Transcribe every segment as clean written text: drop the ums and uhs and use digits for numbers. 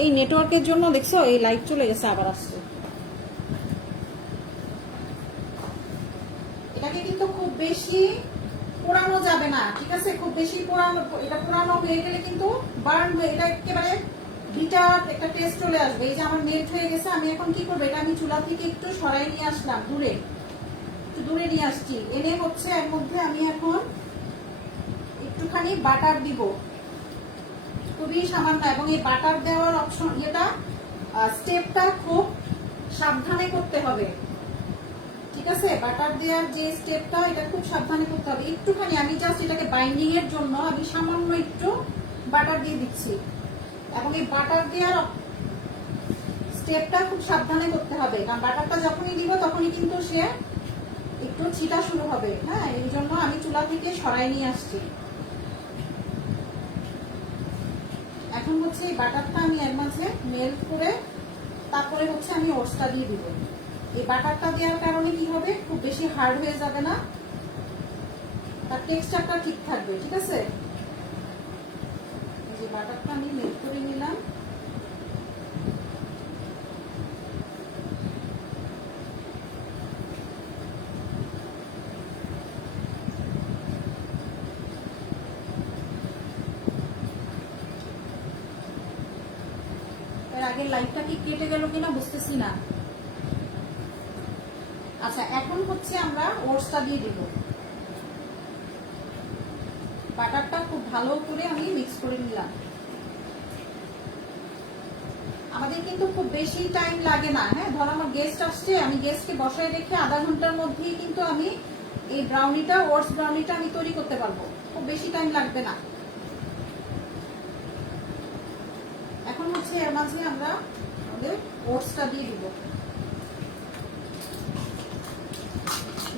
এই নেটওয়ার্কের জন্য দেখছো এই লাইট চলে গেছে, আবার আসছে। এটাকে কিন্তু খুব বেশি পোড়ানো যাবে না, ঠিক আছে? খুব বেশি পোড়ানো, এটা পোড়ানো হয়ে গেলে কিন্তু বার্ন হয়ে এটা একেবারে বিটার একটা টেস্ট চলে আসবে। এই যে আমার মেল্ট হয়ে গেছে, আমি এখন কি করবো, এটা আমি চুলা থেকে একটু সরাই নিয়ে আসলাম, দূরে একটু দূরে নিয়ে আসছি। এনে হচ্ছে এর মধ্যে আমি এখন একটুখানি বাটার দিব, খুবই সামান্য। এবং এই বাটার দেওয়ার অপশন এটা স্টেপটা খুব সাবধানে করতে হবে, ঠিক আছে? বাটার দেওয়ার যে স্টেপটা এটা খুব সাবধানে করতে হবে। একটুখানি আমি জাস্ট এটাকে বাইন্ডিং এর জন্য আমি সামান্য একটু বাটার দিয়ে দিচ্ছি, এবং এই বাটার দেওয়ার স্টেপটা খুব সাবধানে করতে হবে, কারণ বাটারটা যখনই দিব তখনই কিন্তু সে একটু ছিটা শুরু হবে। হ্যাঁ, এই জন্য আমি চুলা থেকে সরাই নিয়ে আসছি। এখন হচ্ছে এই বাটারটা আমি এর মাঝে মেল্ট করে তারপরে হচ্ছে আমি ওটসটা দিয়ে দিব। এই বাটারটা দেওয়ার কারণে কি হবে, খুব বেশি হার্ড হয়ে যাবে না, তার টেক্সচারটা ঠিক থাকবে, ঠিক আছে? এই যে বাটারটা আমি মেল্ট করে নিলাম। এর আগের লাইটটা কি কেটে গেল কিনা বুঝতেছি না। আচ্ছা, এখন হচ্ছে আমরা ওটসটা দিয়ে দিব। বাটারটা খুব ভালো করে আমি মিক্স করে নিলাম। আমাদের কিন্তু খুব বেশি টাইম লাগে না। হ্যাঁ, ধর আমার গেস্ট আসছে, আমি গেস্টকে বসায় রেখে আধা ঘন্টার মধ্যেই কিন্তু আমি এই ব্রাউনিটা, ওটস ব্রাউনিটা আমি তৈরি করতে পারবো, খুব বেশি টাইম লাগবে না। এখন হচ্ছে এর মাঝে আমরা আমাদের ওটসটা দিয়ে দিব,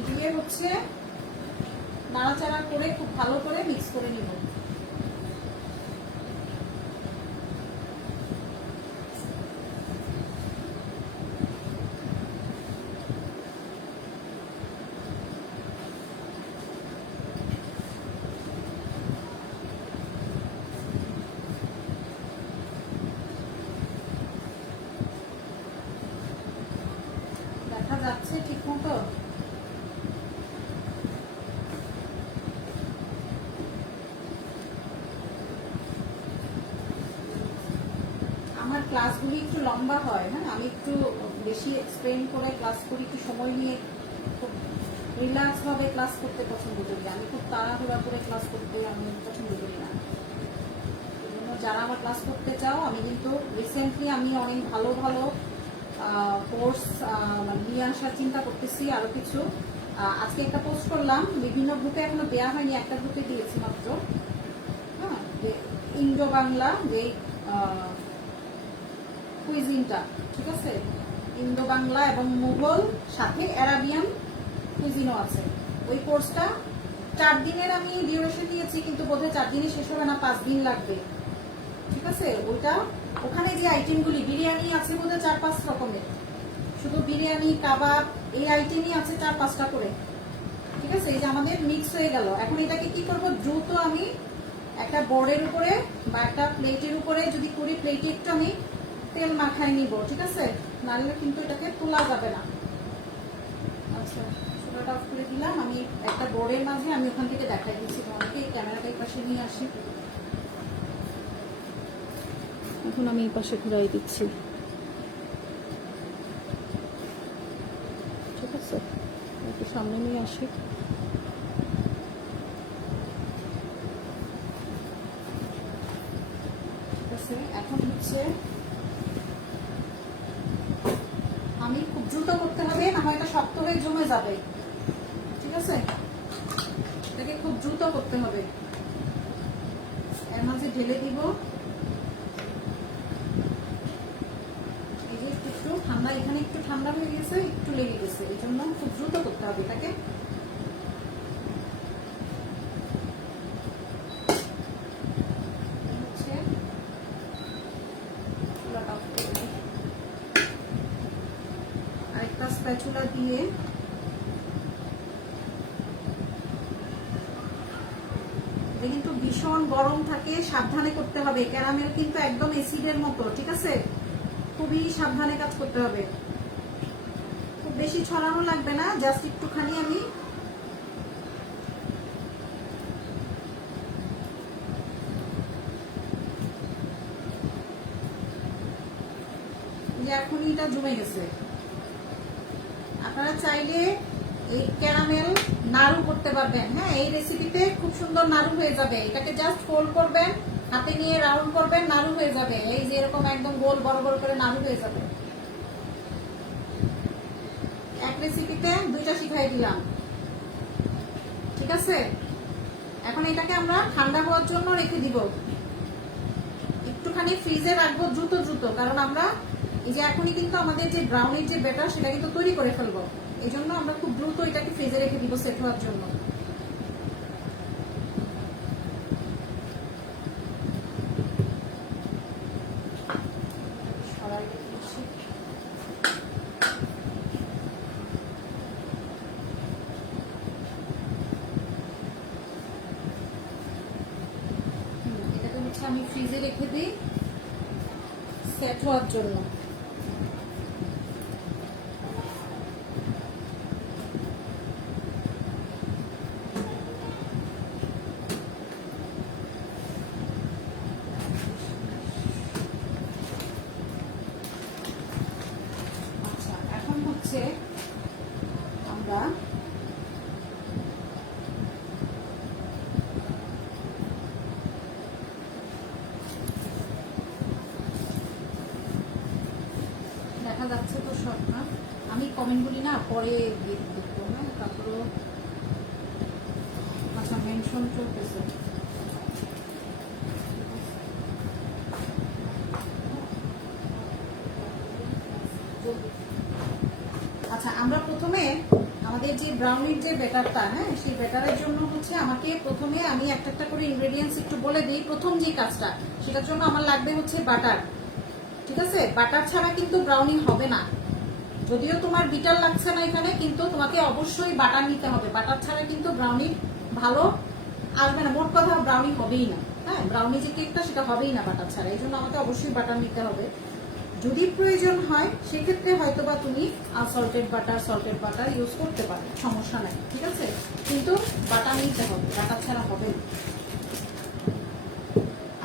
দিয়ে হচ্ছে নাড়াচাড়া করে খুব ভালো করে মিক্স করে নিব। দেখা যাচ্ছে ঠিক মতো? আমার ক্লাসগুলি একটু লম্বা হয়, হ্যাঁ, আমি একটু বেশি এক্সপ্লেন করে ক্লাস করি, একটু সময় নিয়ে খুব রিল্যাক্স ভাবে ক্লাস করতে পছন্দ করি। আমি খুব তাড়াহুড়া করে ক্লাস করতে আমি পছন্দ করি না। যারা আমার ক্লাস করতে চাও, আমি কিন্তু রিসেন্টলি আমি অনেক ভালো ভালো কোর্স নিয়ে আসার চিন্তা করতেছি, আরো কিছু। আজকে একটা পোস্ট করলাম, বিভিন্ন গ্রুপে এখনো দেওয়া হয়নি, একটা গ্রুপে দিয়েছি মাত্র। হ্যাঁ, ইন্ডো বাংলা যে কুইজিনটা, ঠিক আছে? ইন্দো বাংলা এবং মুঘল, সাথে অ্যারাবিয়ান কুইজিনও আছে। ওই কোর্সটা 4 দিনের আমি ডিউরেশন দিয়েছি, কিন্তু বোধহয় 4 দিনে শেষ হবে না, 5 দিন লাগবে, ঠিক আছে? ওইটা ওখানে যে আইটেমগুলি, বিরিয়ানি আছে বোধহয় 4-5 রকমের, শুধু বিরিয়ানি, কাবাব, এই আইটেমই আছে 4-5টা করে, ঠিক আছে? এই যে আমাদের মিক্স হয়ে গেল। এখন এটাকে কি করব, দ্রুত আমি একটা বোর্ডের উপরে বা একটা প্লেটের উপরে যদি করি, প্লেটে একটু আমি তেল মাখাই নিব, ঠিক আছে? নাহলে কিন্তু এটাকে তোলা যাবে না। আচ্ছা, চুলাটা অফ করে দিলাম। আমি একটা বোর্ডের মাঝে আমি ওখান থেকে দেখাই দিচ্ছি তোমাকে, ক্যামেরাটা এই পাশে নিয়ে আসি। এখন আমি এই পাশে ঘুরাই দিচ্ছি, ঠিক আছে? একটু সামনে নিয়ে আসি। ঠিক আছে, এখন হচ্ছে আমি খুব দ্রুত করতে হবে, না হয় এটা শক্ত হয়ে জমে যাবে, ঠিক আছে? এটাকে খুব দ্রুত করতে হবে। এর মাঝে ঢেলে দিব। এই যে একটু ঠান্ডা, এখানে একটু ঠান্ডা হয়ে গেছে, একটু লেগে গেছে, এই জন্য খুব দ্রুত করতে হবে এটাকে। আরেকটা স্প্যাচুলা দিয়ে এটা কিন্তু ভীষণ গরম থাকে, সাবধানে করতে হবে। ক্যারামেল কিন্তু একদম এসিডের মতো, ঠিক আছে? খুবই সাবধানে কাজ করতে হবে। খুব বেশি ছড়ানো লাগবে না, জাস্ট একটুখানি আমি এখনই এটা জমে গেছে। আপনারা চাইলে এই ক্যারামেল নাড়ু করতে পারবেন। হ্যাঁ, এই রেসিপিতে খুব সুন্দর নাড়ু হয়ে যাবে। এটাকে জাস্ট ফোল্ড করবেন, হাতে নিয়ে রাউন্ড করবেন, নাড়ু হয়ে যাবে। এই যে এরকম একদম গোল বড় বড় করে নাড়ু হয়ে যাবে। এক রেসিপিতে দুইটা শিখাই দিলাম, ঠিক আছে? এখন এটাকে আমরা ঠান্ডা হওয়ার জন্য রেখে দিব। একটুখানি ফ্রিজে রাখবো দ্রুত দ্রুত, কারণ আমরা এই যে এখনই কিন্তু আমাদের যে ব্রাউনির যে ব্যাটার সেটা কিন্তু তৈরি করে ফেলবো। এই জন্য আমরা খুব দ্রুত এটাকে ফ্রিজে রেখে দিব সেট হওয়ার জন্য। এটাকে হচ্ছে আমি ফ্রিজে রেখে দিই সেট হওয়ার জন্য। আমরা দেখা যাচ্ছে তো সব না, আমি কমেন্টগুলি না পরে দেখবো। হ্যাঁ, তারপরে আচ্ছা মেনশন চলতেছে। আচ্ছা, আমরা প্রথমে আমাদের যে ব্রাউনির যে ব্যাটারটা, হ্যাঁ, সেই ব্যাটারের জন্য হচ্ছে আমাকে প্রথমে আমি একটা একটা করে ইনগ্রেডিয়েন্টস একটু বলে দিই। প্রথম যে কাজটা, সেটার জন্য আমার লাগবে হচ্ছে বাটার, ঠিক আছে? বাটার ছাড়া কিন্তু ব্রাউনি হবে না। যদিও তোমার বিটার লাগছে না এখানে, কিন্তু তোমাকে অবশ্যই বাটার নিতে হবে। বাটার ছাড়া কিন্তু ব্রাউনি ভালো আসবে না, মোট কথা ব্রাউনি হবেই না। হ্যাঁ, ব্রাউনি যে কেকটা সেটা হবেই না বাটার ছাড়া। এই জন্য আমাকে অবশ্যই বাটার নিতে হবে। যদি প্রয়োজন হয় সেক্ষেত্রে হয়তো বা তুমি সল্টেড বাটার ইউজ করতে পারো, সমস্যা নাই, ঠিক আছে? কিন্তু বাটার নিতে হবে, বাটার ছাড়া হবে না।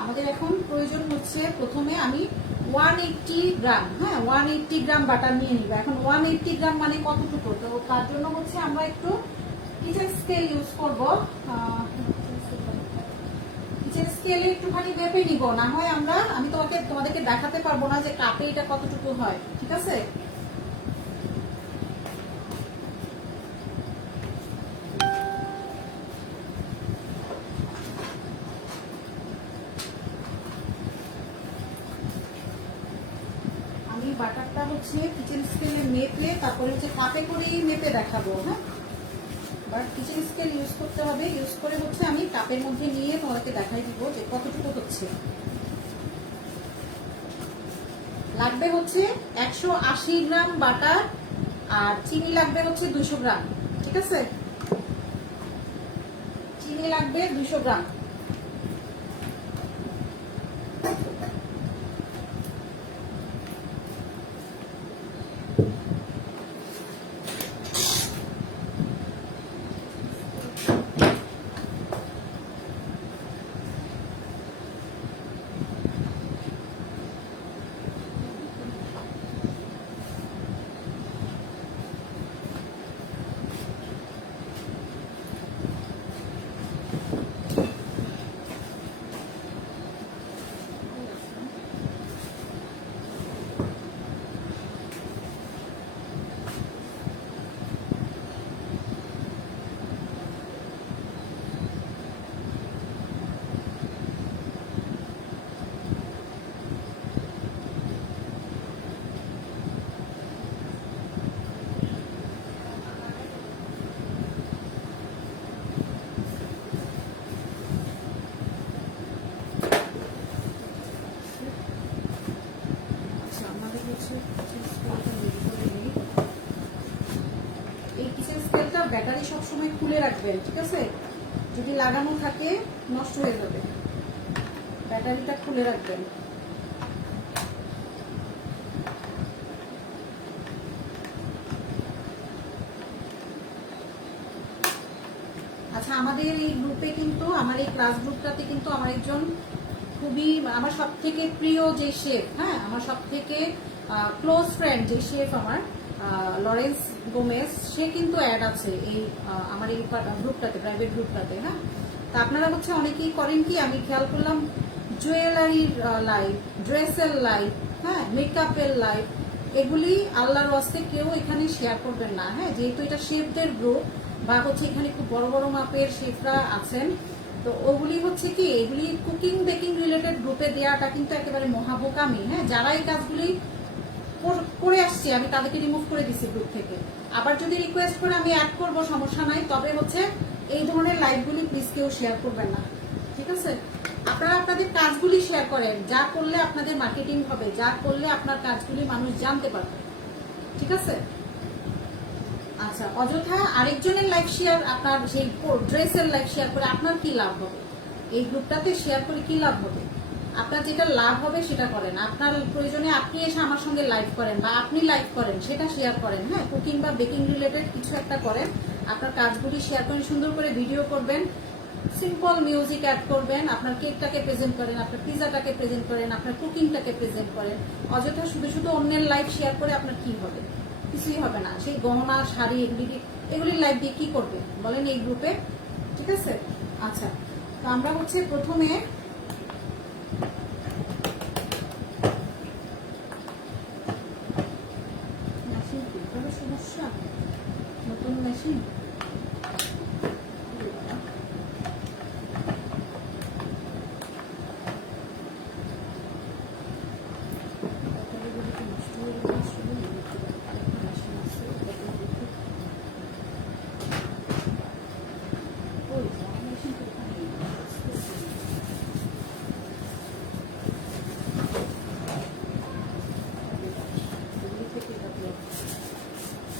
আমাদের এখন প্রয়োজন হচ্ছে প্রথমে আমি 180 গ্রাম, হ্যাঁ 180 গ্রাম বাটার নিয়ে নিব। এখন 180 গ্রাম মানে কতটুকু? তো তার জন্য হচ্ছে আমরা একটু কিচেন স্কেল ইউজ করবো। কিচেন স্কেলে একটুখানি মেপে নিব, না হয় আমি তোমাদেরকে দেখাতে পারবো না যে কাপে এটা কতটুকু হয়, ঠিক আছে? আমি বাটারটা হচ্ছে কিচেন স্কেলে মেপে তারপরে হচ্ছে কাপে করেই মেপে দেখাবো। হ্যাঁ, বাট কিচেন স্কেল ইউজ করতে হবে। ইউজ করে হচ্ছে আমি কাপের মধ্যে নিয়ে তোমাদেরকে দেখাই দিব যে কতটুকু হচ্ছে। লাগবে হচ্ছে 180 গ্রাম বাটার, আর চিনি লাগবে হচ্ছে 200 গ্রাম, ঠিক আছে? চিনি লাগবে 200 গ্রাম। এই কিচেন স্কেলটা ব্যাটারি সবসময় খুলে রাখবেন, ঠিক আছে? যদি লাগানো থাকে নষ্ট হয়ে যাবে, ব্যাটারিটা খুলে রাখবেন। আচ্ছা, আমাদের এই গ্রুপে কিন্তু, আমার এই ক্লাস গ্রুপটাতে কিন্তু আমার একজন খুবই, আমার সব থেকে প্রিয় যে শেফ, হ্যাঁ, আমার সব থেকে ক্লোজ ফ্রেন্ড যে শেফ আমার, লরেন্স গোমেজ, সে কিন্তু অ্যাড আছে এই আমার এই গ্রুপটাতে, প্রাইভেট গ্রুপটাতে। হ্যাঁ, তা আপনারা হচ্ছে অনেকেই করেন কি, আমি খেয়াল করলাম জুয়েলারির লাইভ, ড্রেসের লাইভ, হ্যাঁ, মেকআপের লাইভ, এগুলি আল্লাহর ওয়াস্তে কেউ এখানে শেয়ার করবেন না। হ্যাঁ, যেহেতু এটা শেফদের গ্রুপ, বা হচ্ছে এখানে খুব বড় বড় মাপের শেফরা আছেন, তো ওগুলি হচ্ছে কি, এগুলি কুকিং বেকিং রিলেটেড গ্রুপে দেওয়াটা কিন্তু একেবারে মহাবোকামি। হ্যাঁ, যারা এই কাজগুলি করে আসছে আমি তাদেরকে রিমুভ করে দিচ্ছি গ্রুপ থেকে। আবার যদি রিকোয়েস্ট করে আমি অ্যাড করব, সমস্যা নাই, তবে হচ্ছে এই ধরনের লাইভগুলি প্লিজ কেউ শেয়ার করবেন না, ঠিক আছে? আপনারা আপনাদের কাজগুলি শেয়ার করেন, যা করলে আপনাদের মার্কেটিং হবে, যা করলে আপনার কাজগুলি মানুষ জানতে পারবে, ঠিক আছে? আচ্ছা, অযথা আরেকজনের লাইভ শেয়ার, আপনার সেই ড্রেসের লাইভ শেয়ার করে আপনার কি লাভ হবে? এই গ্রুপটাতে শেয়ার করে কি লাভ হবে? আপনার যেটা লাভ হবে সেটা করেন। আপনার প্রয়োজনে আপনি এসে আমার সঙ্গে লাইভ করেন, বা আপনি লাইভ করেন, সেটা শেয়ার করেন। হ্যাঁ, কুকিং বা বেকিং রিলেটেড কিছু একটা করেন, আপনার কাজগুলি শেয়ার করেন, সুন্দর করে ভিডিও করবেন, সিম্পল মিউজিক অ্যাড করবেন, আপনার কেকটাকে প্রেজেন্ট করেন, আপনার পিজাটাকে প্রেজেন্ট করেন, আপনার কুকিংটাকে প্রেজেন্ট করেন। অযথা শুধু শুধু অন্যের লাইভ শেয়ার করে আপনার কি হবে? কিছুই হবে না। সেই গহনা, শাড়ি, এগুলি লাইভ দিয়ে কি করবে বলেন এই গ্রুপে, ঠিক আছে? আচ্ছা, তো আমরা হচ্ছে প্রথমে সমস্যা, নতুন মেশিন,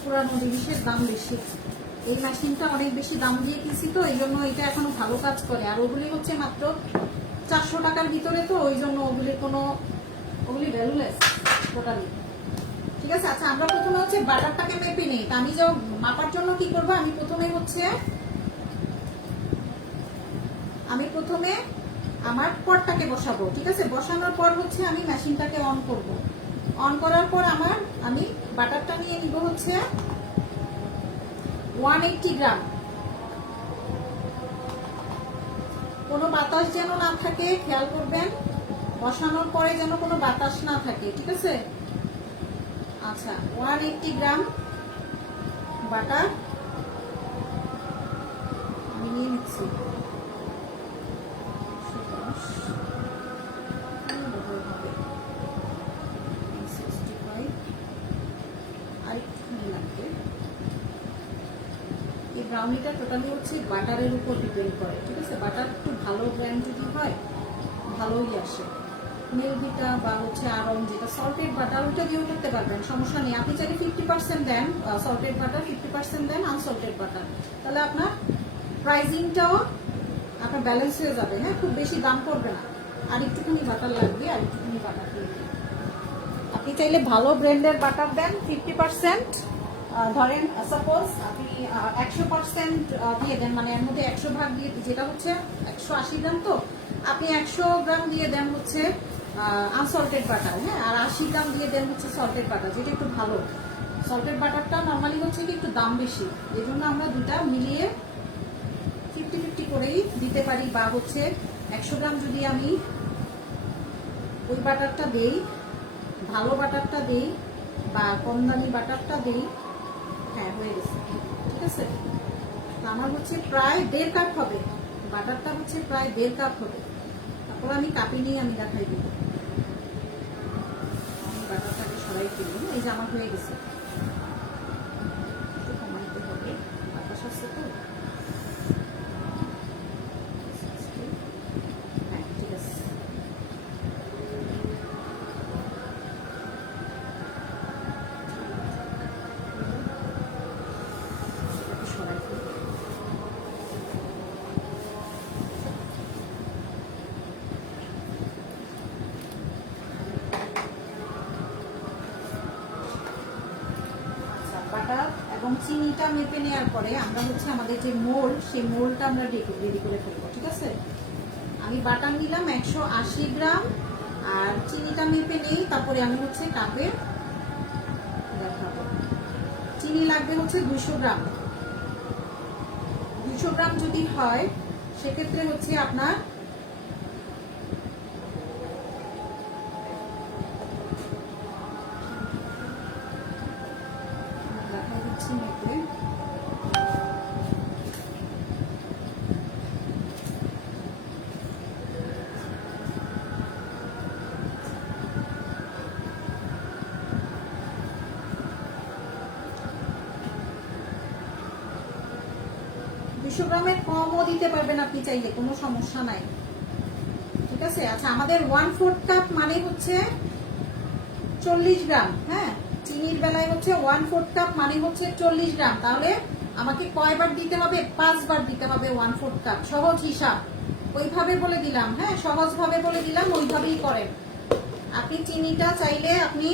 পুরানো জিনিসের দাম বেশি। এই মেশিনটা অনেক বেশি দাম দিয়ে কিনছি, তো এই জন্য এটা এখনো ভালো কাজ করে। আর ওগুলি হচ্ছে মাত্র 400 টাকার ভিতরে, তো ওই জন্য ওগুলি ভ্যালুলেস টোটালি, ঠিক আছে? আচ্ছা, আমরা প্রথমে হচ্ছে বাটারটাকে মেপে নেই। তা আমি যাও মাপার জন্য কি করবো, আমি প্রথমে আমার পটটাকে বসাবো, ঠিক আছে? বসানোর পর হচ্ছে আমি মেশিনটাকে অন করব। অন করার পর আমি বাটারটা নিয়ে নিব হচ্ছে 180 গ্রাম। কোনো বাতাস যেন না থাকে, খেয়াল করবেন, বসানোর পরে যেন কোনো বাতাস না থাকে, ঠিক আছে? আচ্ছা, 180 গ্রাম বাটার আমি নিয়ে নিচ্ছি। ব্রাউনিটা টোটালি হচ্ছে বাটারের উপর ডিপেন্ড করে, ঠিক আছে? বাটার একটু ভালো ব্র্যান্ড যদি হয় ভালোই আসে। মিলভিটা বা হচ্ছে আরং, যেটা সল্টেড বাটার, ওইটা দিয়েও করতে পারবেন, সমস্যা নেই। আপনি চাইলে 50% দেন সল্টেড বাটার, 50% দেন আনসল্টেড বাটার, তাহলে আপনার প্রাইজিংটাও আপনার ব্যালেন্স হয়ে যাবে। হ্যাঁ, খুব বেশি দাম পড়বে না। আর একটুখানি বাটার লাগবে, আর একটুখানি বাটার দিয়ে আপনি চাইলে ভালো ব্র্যান্ডের বাটার দেন 50%। ধরেন সাপোজ আপনি 100% দিয়ে দেন, মানে এর মধ্যে 100 ভাগ দিয়ে, যেটা হচ্ছে 180 গ্রাম, তো আপনি 100 গ্রাম দিয়ে দেন হচ্ছে আনসল্টেড বাটার, হ্যাঁ, আর 80 গ্রাম দিয়ে দেন হচ্ছে সল্টেড বাটার, যেটা একটু ভালো। সল্টেড বাটারটা নর্মালি হচ্ছে কি একটু দাম বেশি, এই জন্য আমরা দুটা মিলিয়ে 50-50 করেই দিতে পারি। বা হচ্ছে 100 গ্রাম যদি আমি ওই বাটারটা দেই, ভালো বাটারটা দেই, বা কম দামি বাটারটা দেই, হ্যাঁ, হয়ে গেছে, ঠিক আছে? আমার হচ্ছে প্রায় 1.5 কাপ হবে, বাটারটা হচ্ছে প্রায় 1.5 কাপ হবে। তারপর আমি কাপে নিয়ে আমি দেখাই দিব। আমি বাটারটাকে সরাই দিব, এই যে আমার হয়ে গেছে। একটু কমাইতে হবে, বাতাস আসছে তো। হ্যাঁ, ঠিক আছে। এবং চিনিটা মেপে নেওয়ার পরে আমরা হচ্ছে আমাদের যে মোল, সেই মোলটা আমরা রেডি করে ফেলবো। ঠিক আছে, আমি বাটার নিলাম 180 গ্রাম, আর চিনিটা মেপে নেই, তারপরে আমি হচ্ছে কাপে দেখাবো। চিনি লাগবে হচ্ছে 200 গ্রাম। 200 গ্রাম যদি হয় সেক্ষেত্রে হচ্ছে আপনার দেখা দিচ্ছি মেপে, গ্রামের কমও দিতে পারবেন আপনি চাইলে, কোনো সমস্যা নাই। ঠিক আছে, আচ্ছা আমাদের 1/4 কাপ মানে হচ্ছে 40 গ্রাম। হ্যাঁ, চিনির বেলায় হচ্ছে 1/4 কাপ মানে হচ্ছে 40 গ্রাম। তাহলে আমাকে কয়বার দিতে হবে? 5 বার দিতে হবে 1/4 কাপ। সহজ হিসাব, ওইভাবে বলে দিলাম। হ্যাঁ, সহজ ভাবে বলে দিলাম, ওইভাবেই করেন। আপনি চিনিটা চাইলে আপনি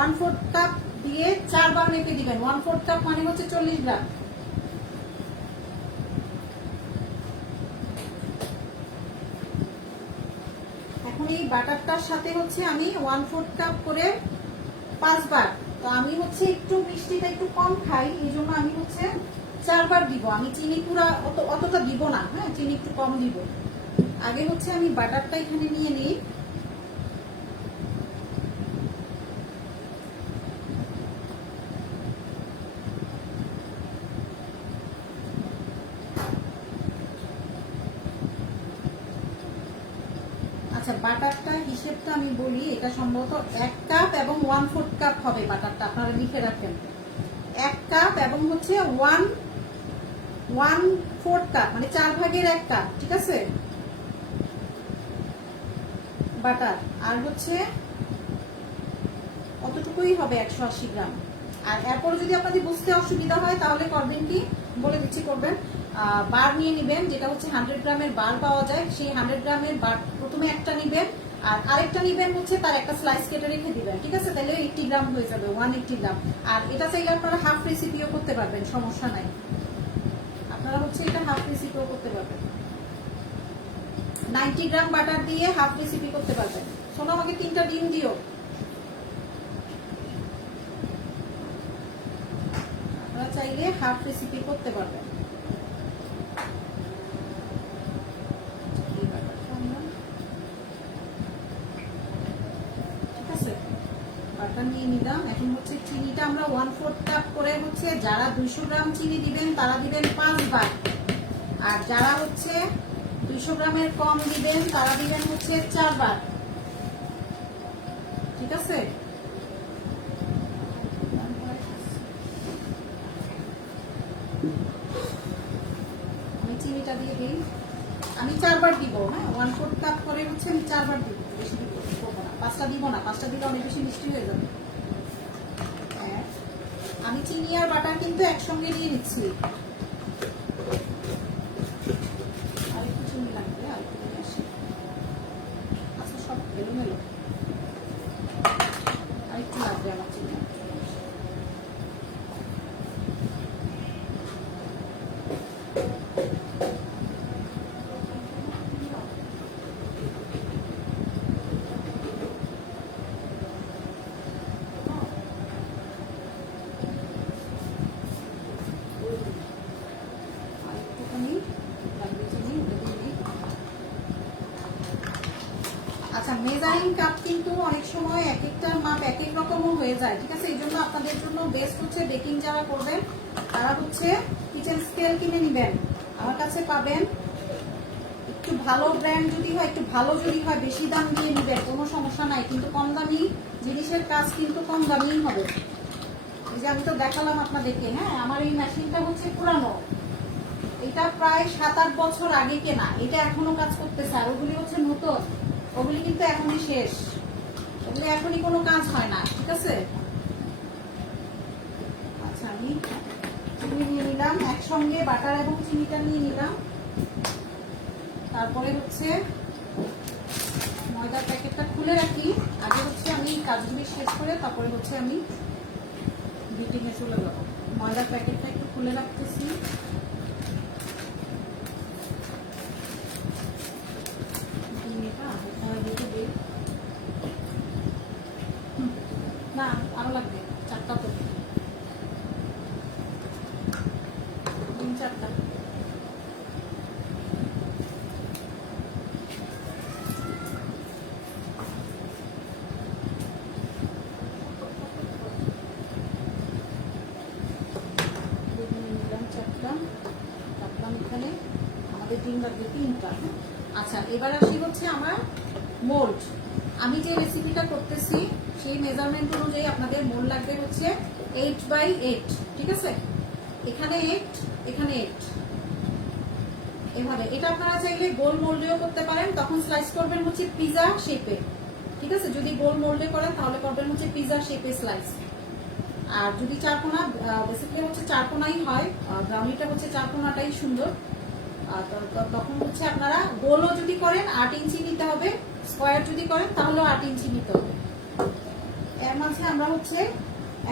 1/4 কাপ দিয়ে 4 বার মেপে দিবেন। 1/4 কাপ মানে হচ্ছে 40 গ্রাম। এখন এই বাটারটার সাথে হচ্ছে আমি 1/4 কাপ করে 5 বার। তো আমি হচ্ছে একটু মিষ্টিটা একটু কম খাই, এই জন্য আমি হচ্ছে 4 বার দিব। আমি চিনি পুরা অতটা দিব না। হ্যাঁ, চিনি একটু কম দিব। আগে হচ্ছে আমি বাটারটা এখানে নিয়ে নিই। আচ্ছা, বাটারটা হিসেবটা আমি বলি, এটা সম্ভবত 1 কাপ এবং 1/4 কাপ হবে বাটারটা, আপনারা লিখে রাখেন। 1 কাপ এবং হচ্ছে 1/4 কাপ, মানে 4 ভাগের 1 কাপ। ঠিক আছে, বাটার। আর হচ্ছে অতটুকুই হবে 180 গ্রাম। আর এরপর যদি আপনাদের বুঝতে অসুবিধা হয় তাহলে করবেন কি, বলে দিচ্ছি করবেন, বার নিয়ে নেবেন, যেটা হচ্ছে 100 গ্রামের বার পাওয়া যায়। সেই 100 গ্রামের বার প্রথমে একটা নিবেন, আর আরেকটা নিবেন হচ্ছে তার একটা স্লাইস কেটে রেখে দিবেন। ঠিক আছে, তাহলে 80 গ্রাম হয়ে যাবে, 180 গ্রাম। আর এটা চাইলে আপনারা হাফ রেসিপিও করতে পারবেন, সমস্যা নাই। আপনারা হচ্ছে এটা হাফ রেসিপিও করতে পারবেন। 90 গ্রাম বাটার দিয়ে হাফ রেসিপি করতে পারবেন। শোনো, আমাকে 3টা ডিম দিও। আপনারা চাইলে হাফ রেসিপি করতে পারবেন। ঠিক আছে, বাটার নিয়ে নিলাম। এখন হচ্ছে চিনিটা আমরা 1/4 কাপ করে হচ্ছে, যারা 200 গ্রাম চিনি দিবেন তারা দিবেন 5 বার, আর যারা হচ্ছে 200 গ্রামের কম দিবেন তারা দিবেন হচ্ছে 4 বার। ঠিক আছে, আমি চিনিটা দিয়ে দিই। আমি 4 বার দিব। হ্যাঁ, 1/4 কাপ করে হচ্ছে আমি 4 বার দিব, বেশি দিব না। 5টা দিব না, 5টা দিলে অনেক বেশি মিষ্টি হয়ে যাবে। আমি চিনি আর বাটার কিন্তু একসঙ্গে দিয়ে নিচ্ছি। আরেকটু চিনি লাগবে, আরেকটু নিয়ে আসি। আচ্ছা, সব এলোমেলো, আরেকটু লাগবে আমার চিনি। আচ্ছা, মেজারিং কাপ কিন্তু অনেক সময় এক একটা মাপ এক এক রকমও হয়ে যায়। ঠিক আছে, এই জন্য আপনাদের জন্য বেস্ট হচ্ছে বেকিং যারা করবেন তারা হচ্ছে কিচেন স্কেল কিনে নেবেন। আমার কাছে পাবেন। একটু ভালো ব্র্যান্ড যদি হয়, একটু ভালো যদি হয়, বেশি দাম দিয়ে নেবেন, কোনো সমস্যা নাই। কিন্তু কম দামি জিনিসের কাজ কিন্তু কম দামিই হবে। এই যে আমি তো দেখালাম আপনাদেরকে। হ্যাঁ, আমার এই মেশিনটা হচ্ছে পুরানো, এটা প্রায় 7-8 বছর আগে কেনা। এটা এখনো কাজ করতেছে। আর ওগুলি হচ্ছে নতুন, ওগুলি কিন্তু এখনই শেষ, ওগুলি এখনই কোনো কাজ হয় না। ঠিক আছে, আচ্ছা আমি চিনি নিয়ে নিলাম, একসঙ্গে বাটার এবং চিনিটা নিয়ে নিলাম। তারপরে হচ্ছে ময়দার প্যাকেটটা খুলে রাখি। আগে হচ্ছে আমি কাজগুলি শেষ করে তারপরে হচ্ছে আমি বিটিং এ চলে যাবো। ময়দার প্যাকেটটা একটু খুলে রাখতেছি। না আরো লাগবে, 4টা তো, 4টা। এখানে আমাদের ডিম লাগবে 3টা। আচ্ছা, এবার আসি হচ্ছে আমার মোল্ড। আমি যে রেসিপিটা করতেছি সেই মেজারমেন্ট অনুযায়ী আপনাদের মোল্ড লাগবে হচ্ছে 8x8, ঠিক আছে? এখানে 8, এখানে 8, এভাবে। এটা আপনারা চাইলে গোল মোল্ডেও করতে পারেন, তখন স্লাইস করবেন হচ্ছে পিজা শেপে, ঠিক আছে? যদি গোল মোল্ডে করেন তাহলে করবেন হচ্ছে পিজা শেপে স্লাইস। আর যদি চারকোনা, বেসিক্যালি হচ্ছে চারকোনাই হয়, ব্রাউনিটা হচ্ছে চারকোনাটাই সুন্দর। তখন হচ্ছে আপনারা গোলও যদি করেন 8 ইঞ্চি নিতে হবে, স্কোয়ার যদি করেন তাহলেও 8 ইঞ্চি নিতে হবে। এর মাঝে আমরা হচ্ছে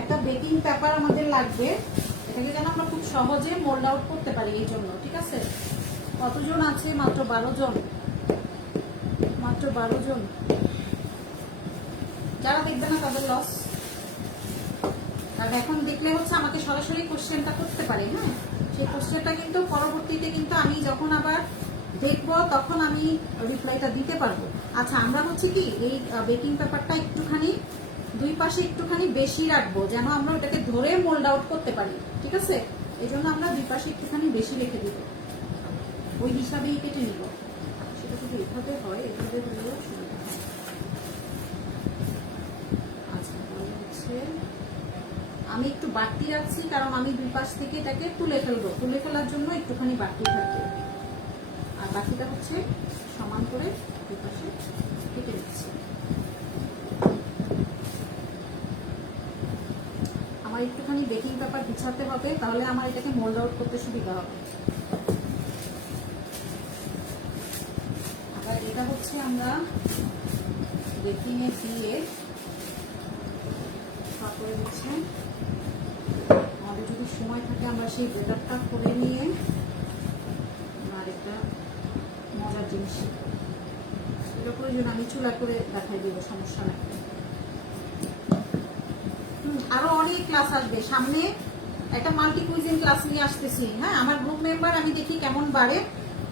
একটা বেকিং পেপার আমাদের লাগবে, এটাকে যেন আমরা খুব সহজে মোল্ড আউট করতে পারি এই জন্য, ঠিক আছে? কতজন আছে? মাত্র 12 জন, মাত্র 12 জন। যারা দেখবে না তাদের লস, কারণ এখন দেখলে হচ্ছে আমাকে সরাসরি কোশ্চেনটা করতে পারে। হ্যাঁ, সেই কোশ্চেনটা কিন্তু পরবর্তীতে কিন্তু আমি যখন আবার দেখবো তখন আমি রিপ্লাইটা দিতে পারবো। আচ্ছা, আমরা হচ্ছে কি এই বেকিং পেপারটা একটুখানি দুই পাশে একটুখানি বেশি রাখবো, যেন আমরা ওটাকে ধরে মোল্ড আউট করতে পারি, ঠিক আছে? এই জন্য আমরা দুই পাশে একটুখানি বেশি রেখে দিব, ওই হিসাবেই কেটে নিব। সেটা যদি এভাবে হয়, এভাবে হলেও সুবিধা হয়। আচ্ছা, তাহলে হচ্ছে আমি একটু বাড়তি রাখছি, কারণ আমি দুই পাশ থেকে এটাকে তুলে ফেলবো, তুলে ফেলার জন্য একটুখানি বাড়তি থাকবে। আর বাকিটা হচ্ছে সমান করে দুই পাশে কেটে দিচ্ছি। আমার একটুখানি বেকিং পেপার বিছাতে হবে, তাহলে আমার এটাকে মোল্ড আউট করতে সুবিধা হবে। আবার এটা হচ্ছে আমরা বেকিং এ দিয়ে তারপরে হচ্ছে আমাদের যদি সময় থাকে আমরা সেই ব্যাটারটা করে নিয়ে আরেকটা মজার জিনিস, এটা প্রয়োজন আমি চুলা করে দেখাই দেবো, সমস্যা নাই। আরো অনেক ক্লাস আসবে সামনে, একটা মাল্টি কুইজিন ক্লাস নিয়ে আসতেছি। হ্যাঁ, আমার গ্রুপ মেম্বার আমি দেখি কেমন বাড়ে,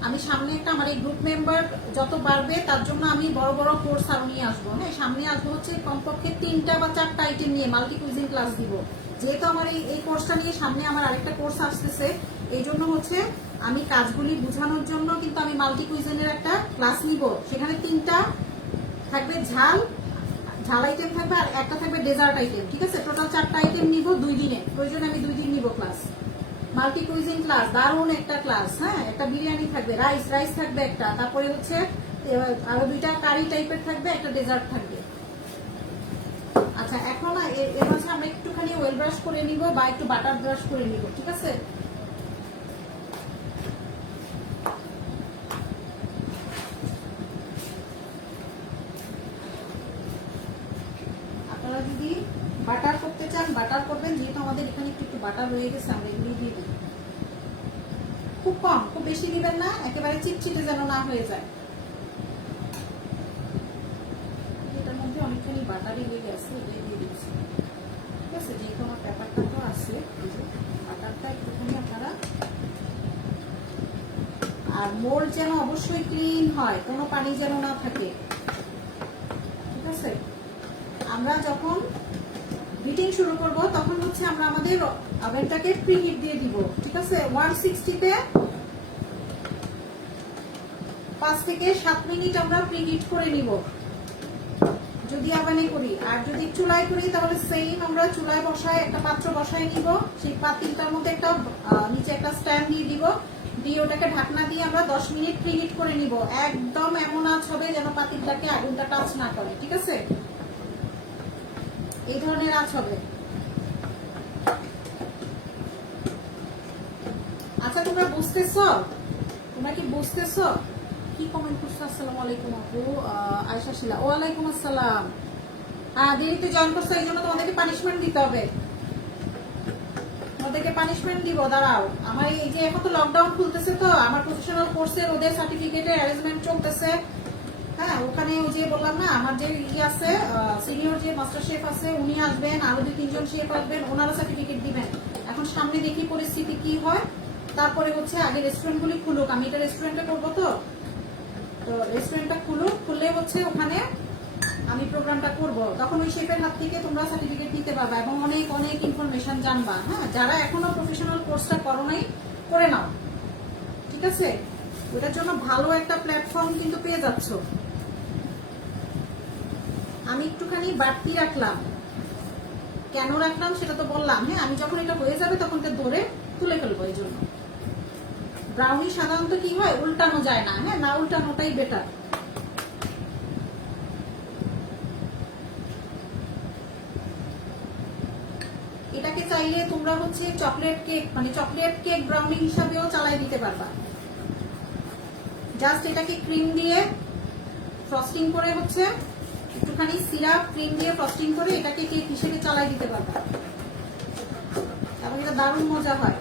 আমি সামনে একটা, আমার এই গ্রুপ মেম্বার যত বাড়বে তার জন্য আমি বড় বড় কোর্স আরো নিয়ে আসবো। হ্যাঁ, সামনে আসবো হচ্ছে কমপক্ষে 3টা বা 4টা আইটেম নিয়ে মাল্টি কুইজিন ক্লাস দিব। যেহেতু আমার এই কোর্সটা নিয়ে সামনে আমার আরেকটা কোর্স আসতেছে, এই জন্য হচ্ছে আমি কাজগুলি বোঝানোর জন্য কিন্তু আমি মাল্টি কুইজিনের একটা ক্লাস নিব। সেখানে 3টা থাকবে ঝাল আইটেম থাকবে, আর একটা থাকবে ডেজার্ট আইটেম, ঠিক আছে? টোটাল 4টা আইটেম নিব 2 দিনে, প্রয়োজন আমি 2 দিন নিব ক্লাস। মাল্টি কুইজিন ক্লাস, দারুণ একটা ক্লাস। হ্যাঁ, একটা বিরিয়ানি থাকবে, রাইস থাকবে একটা, তারপরে হচ্ছে আরো 2টা কারি টাইপের থাকবে, একটা ডেজার্ট থাকবে। আচ্ছা, এখন এর মাঝে আমরা একটুখানি ওয়েল ব্রাশ করে নিব বা একটু বাটার ব্রাশ করে নিব, ঠিক আছে? আপনারা যদি বাটার করতে চান বাটার করবেন, যেহেতু আমাদের এখানে একটু বাটার রয়ে গেছে, আমরা এগুলি দিয়ে দিই। খুব কম, খুব বেশি দিবেন না, একেবারে চিটচিটে যেন না হয়ে যায়। এটার মধ্যে অনেকখানি বাটারই লেগে আছে, এটাই দিয়ে দিচ্ছি, ঠিক আছে? যেহেতু আমার পেপারটা তো আছে, বাটারটা একটুখানি আপনারা। আর মোল্ড যেন অবশ্যই ক্লিন হয়, কোনো পানি যেন না থাকে, ঠিক আছে? আমরা যখন বিটিং শুরু করব তখন হচ্ছে আমরা আমাদের ওভেনটাকে প্রিহিট দিয়ে দিব, ঠিক আছে? 160-তে 5 থেকে 7 মিনিট আমরা প্রিহিট করে নিব যদি ওভেনে করি। আর যদি চুলায় করি তাহলে সেম, আমরা চুলায় বসায় একটা পাত্র বসায় নিব, সেই পাতিলটার মধ্যে একটা নিচে একটা স্ট্যান্ড দিয়ে দিব, দিয়ে ওটাকে ঢাকনা দিয়ে আমরা 10 মিনিট প্রিহিট করে নিব। একদম এমন আঁচ হবে যেন পাতিলটাকে আগুনটা টাচ না করে, ঠিক আছে? এই ধরনের আঁচ হবে। আচ্ছা, তোমরা বুঝতেছো? তোমরা কি বুঝতেছো? কি কমেন্ট করছো? আসসালামু আলাইকুম আপু আয়েশা শিলা। ওয়ালাইকুম আসসালাম। দেরিতে জয়েন করছো, এই জন্য তোমাদেরকে পানিশমেন্ট দিতে হবে। ওদেরকে পানিশমেন্ট দিব, দাঁড়াও। আমার এই যে এখন তো লকডাউন খুলতেছে, তো আমার প্রফেশনাল কোর্সের ওদের সার্টিফিকেটের অ্যারেঞ্জমেন্ট চলতেছে। হ্যাঁ, ওখানে ওই যে বললাম না, আমার যে ইয়ে আছে, সিনিয়র যে মাস্টার শেফ আছে উনি আসবেন, আরো 2-3 জন শেফ আসবেন, ওনারা সার্টিফিকেট দিবেন। এখন সামনে দেখি পরিস্থিতি কি হয়, তারপরে হচ্ছে আগে রেস্টুরেন্ট গুলি খুলুক। আমি এটা রেস্টুরেন্টে করবো, তো রেস্টুরেন্টটা খুললে হচ্ছে ওখানে আমি প্রোগ্রামটা করব, তখন ওই শেফের হাত থেকে তোমরা সার্টিফিকেট নিতে পারবা এবং অনেক অনেক ইনফরমেশন জানবা। হ্যাঁ, যারা এখনো প্রফেশনাল কোর্সটা করো নাই, করে নাও, ঠিক আছে? ওটার জন্য ভালো একটা প্ল্যাটফর্ম কিন্তু পেয়ে যাচ্ছ। আমি একটুখানি বাড়তি রাখলাম, কেন রাখলাম সেটা তো বললাম। হ্যাঁ, আমি যখন এটা হয়ে যাবে তখন তো ধরে তুলে ফেলবো। এই জন্য ব্রাউনি সাধারণত কি হয়, উল্টানো যায় না। হ্যাঁ, না উল্টানোটাই বেটার। এটাকে চাইলে তোমরা হচ্ছে চকলেট কেক, মানে চকলেট কেক ব্রাউনি হিসাবেও চালাই দিতে পারবা। জাস্ট এটাকে ক্রিম দিয়ে ফ্রস্টিং করে হচ্ছে একটুখানি সিরাপ ক্রিম দিয়ে ফ্রস্টিং করে এটাকে কেক হিসেবে চালাই দিতে পারবা, এবং এটা দারুণ মজা হয়।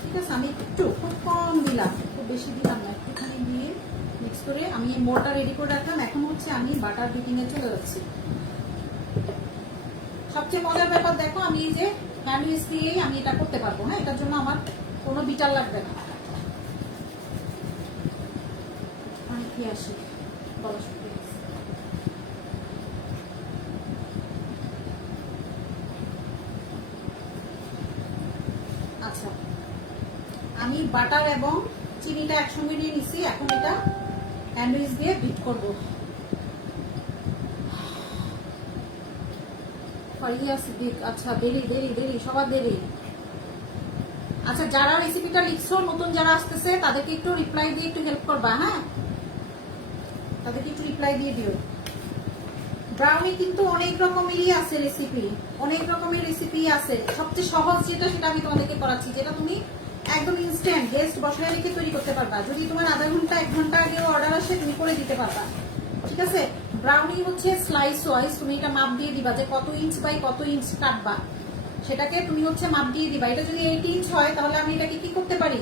ঠিক আছে, আমি একটু খুব কম দিলাম, খুব বেশি দিলাম না, একটুখানি দিয়ে মিক্স করে আমি মোলটা রেডি করে রাখলাম। এখন হচ্ছে আমি বাটার বিটিং এ চলে যাচ্ছি। সবচেয়ে মজার ব্যাপার দেখো, আমি এই যে হ্যান্ড উইচ দিয়েই আমি এটা করতে পারবো। হ্যাঁ, এটার জন্য আমার কোনো বিটার লাগবে না। আমি কি আসি বলা শুরু করে দিচ্ছি। আচ্ছা, আমি বাটার এবং চিনিটা একসঙ্গে নিয়ে নিছি। এখন এটা হ্যান্ড উইচ দিয়ে বিট করবো। আচ্ছা, দেরি দেরি দেরি, সবার দেরি। আচ্ছা, যারা রেসিপিটা লিখছো, নতুন যারা আসতেছে, তাদেরকে একটু রিপ্লাই দিয়ে একটু হেল্প করবা। হ্যাঁ, তাদেরকে একটু রিপ্লাই দিয়ে দিও। ব্রাউনি কিন্তু অনেক রকমেরই আছে রেসিপি, অনেক রকমের রেসিপি আছে। সবচেয়ে সহজ যেটা, সেটা আমি তোমাদেরকে করাচ্ছি, যেটা তুমি একদম ইনস্ট্যান্ট গেস্ট বসায় রেখে তৈরি করতে পারবা। যদি তোমার আধা ঘন্টা 1 ঘন্টা আগেও অর্ডার আসে, তুমি করে দিতে পারবা। ঠিক আছে, ব্রাউনি হচ্ছে স্লাইস ওয়াইজ তুমি এটা মাপ দিয়ে দিবা যে কত ইঞ্চ বাই কত ইঞ্চ কাটবা, সেটাকে তুমি হচ্ছে মাপ দিয়ে দিবা। এটা যদি 8 ইঞ্চ হয়, তাহলে আমি এটাকে কি করতে পারি,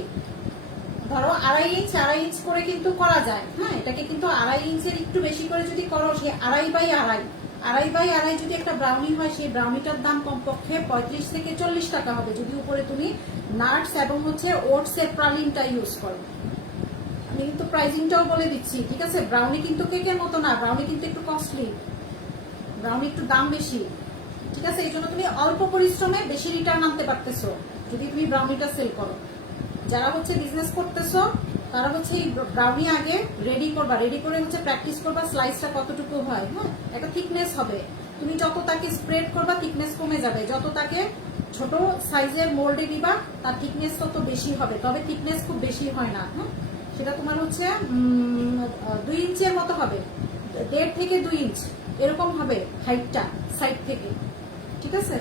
ধরো 2.5 ইঞ্চ করে কিন্তু করা যায়। হ্যাঁ, এটাকে কিন্তু 2.5 ইঞ্চের একটু বেশি করে যদি করো, সে 2.5 বাই 2.5 যদি একটা ব্রাউনি হয়, সেই ব্রাউনিটার দাম কমপক্ষে 35 থেকে 40 টাকা হবে, যদি উপরে তুমি নাটস এবং হচ্ছে ওটস এর প্রালিনটা ইউজ করো। আমি কিন্তু প্রাইসিংটাও বলে দিচ্ছি, ঠিক আছে? ব্রাউনি কিন্তু কেকের মতো না, ব্রাউনি কিন্তু একটু কস্টলি, ব্রাউনি একটু দাম বেশি। ঠিক আছে, এই জন্য তুমি অল্প পরিশ্রমে বেশি রিটার্ন আনতে পারতেছো যদি তুমি ব্রাউনিটা সেল করো। যারা হচ্ছে বিজনেস করতেছো, তারা হচ্ছে এই ব্রাউনি আগে রেডি করবা, রেডি করে হচ্ছে প্র্যাকটিস করবা স্লাইসটা কতটুকু হয়। হ্যাঁ, একটা থিকনেস হবে। তুমি যত তাকে স্প্রেড করবা, থিকনেস কমে যাবে। যত তাকে ছোট সাইজের মোল্ডে দিবা, তার থিকনেস তত বেশি হবে, তবে থিকনেস খুব বেশি হয় না। হ্যাঁ, সেটা তোমার হচ্ছে 2 ইঞ্চের মতো হবে, 1.5 থেকে 2 ইঞ্চ এরকম হবে হাইটটা সাইড থেকে। ঠিক আছে,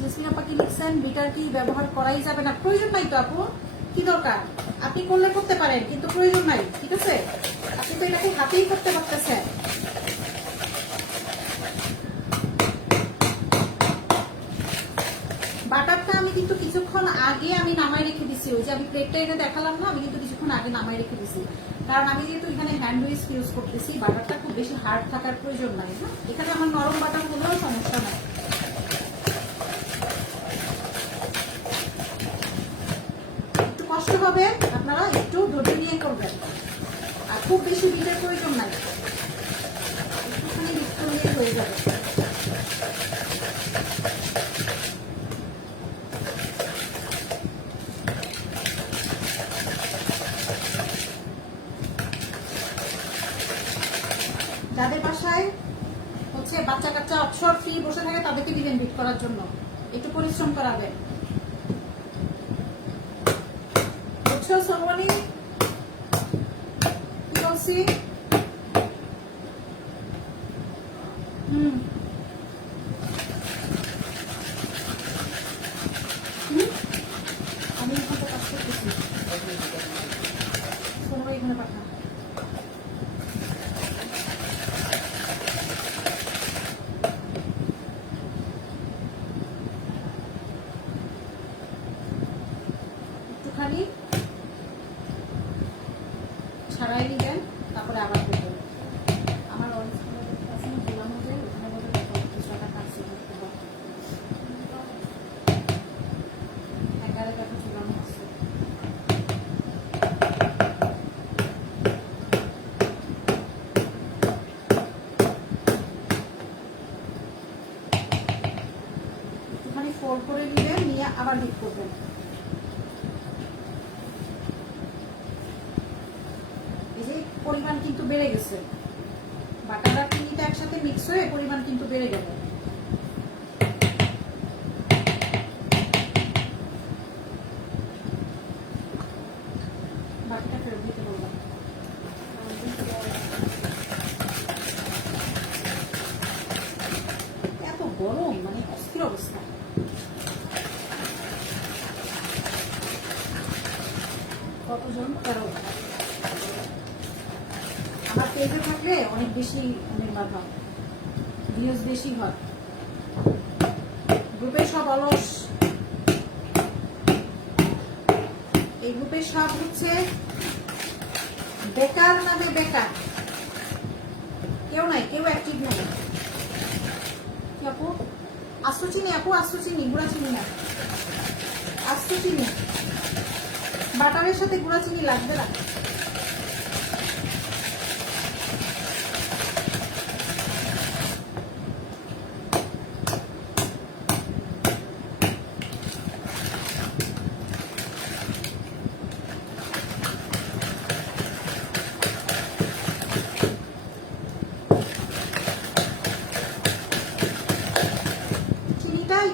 জেসমিন আপা কি লিখছেন, বিটার কি ব্যবহার করাই যাবে না? প্রয়োজন নাই তো আপু, কি দরকার? আপনি করলে করতে পারেন, কিন্তু প্রয়োজন নাই। ঠিক আছে, আপনি তো এটাকে হাতেই করতে পারতেছেন। বাটারটা আমি কিন্তু কিছুক্ষণ আগে আমি নামাই রেখে দিছি। ওই যে আমি প্লেটটা এনে দেখালাম না, আমি কিন্তু কিছুক্ষণ আগে নামাই রেখে দিছি, কারণ আমি যেহেতু এখানে হ্যান্ড উইচ ইউজ করতেছি, বাটারটা খুব বেশি হার্ড থাকার প্রয়োজন নাই। হ্যাঁ, এখানে আমার নরম বাটার হলেও সমস্যা নাই। একটু কষ্ট হবে, আপনারা একটু ধৈর্য নিয়ে করবেন, আর খুব বেশি বিটের প্রয়োজন নাই, একটুখানি বিট করলেই হয়ে যাবে। যাদের বাসায় হচ্ছে বাচ্চা কাচ্চা অবসর ফ্রি বসে থাকে, তাদেরকে দিবেন বিট করার জন্য, একটু পরিশ্রম করাবেন। বুঝছো সোমনি কি বলছি? আমি এখানে কাজ করতেছি, সোমনি এখানে পাঠা। একটুখানি ছাড়াই নিবেন, তারপরে আবার করবেন। আমার অরেঞ্জ কালার আছে না ঝুলানো, যে ওখানে মধ্যে কিছু একটা কাটছে, এগারে টাকা ঝুলানো আছে। একটুখানি ফোল্ড করে নিবেন, নিয়ে আবার হিট করবেন। এই যে পরিমাণ কিন্তু বেড়ে গেছে, বাটার আর চিনিটা একসাথে মিক্স হয়ে পরিমাণ কিন্তু বেড়ে গেল। বাকিটা ফেরত দিতে বললাম। এত গরম, মানে অস্থির অবস্থা। কতজন? 13। আমার পেজে থাকলে অনেক বেশি মেম্বার হয়, ভিউজ বেশি হয়। গ্রুপে সব অলস, এই গ্রুপে সব হচ্ছে বেকার নামে বেকার, কেউ নাই, কেউ অ্যাক্টিভ নাই। কি আপু? আস্ত চিনি আপু, আস্ত চিনি, গুঁড়া চিনি না, আস্ত চিনি। বাটারের সাথে গুঁড়া চিনি লাগবে না।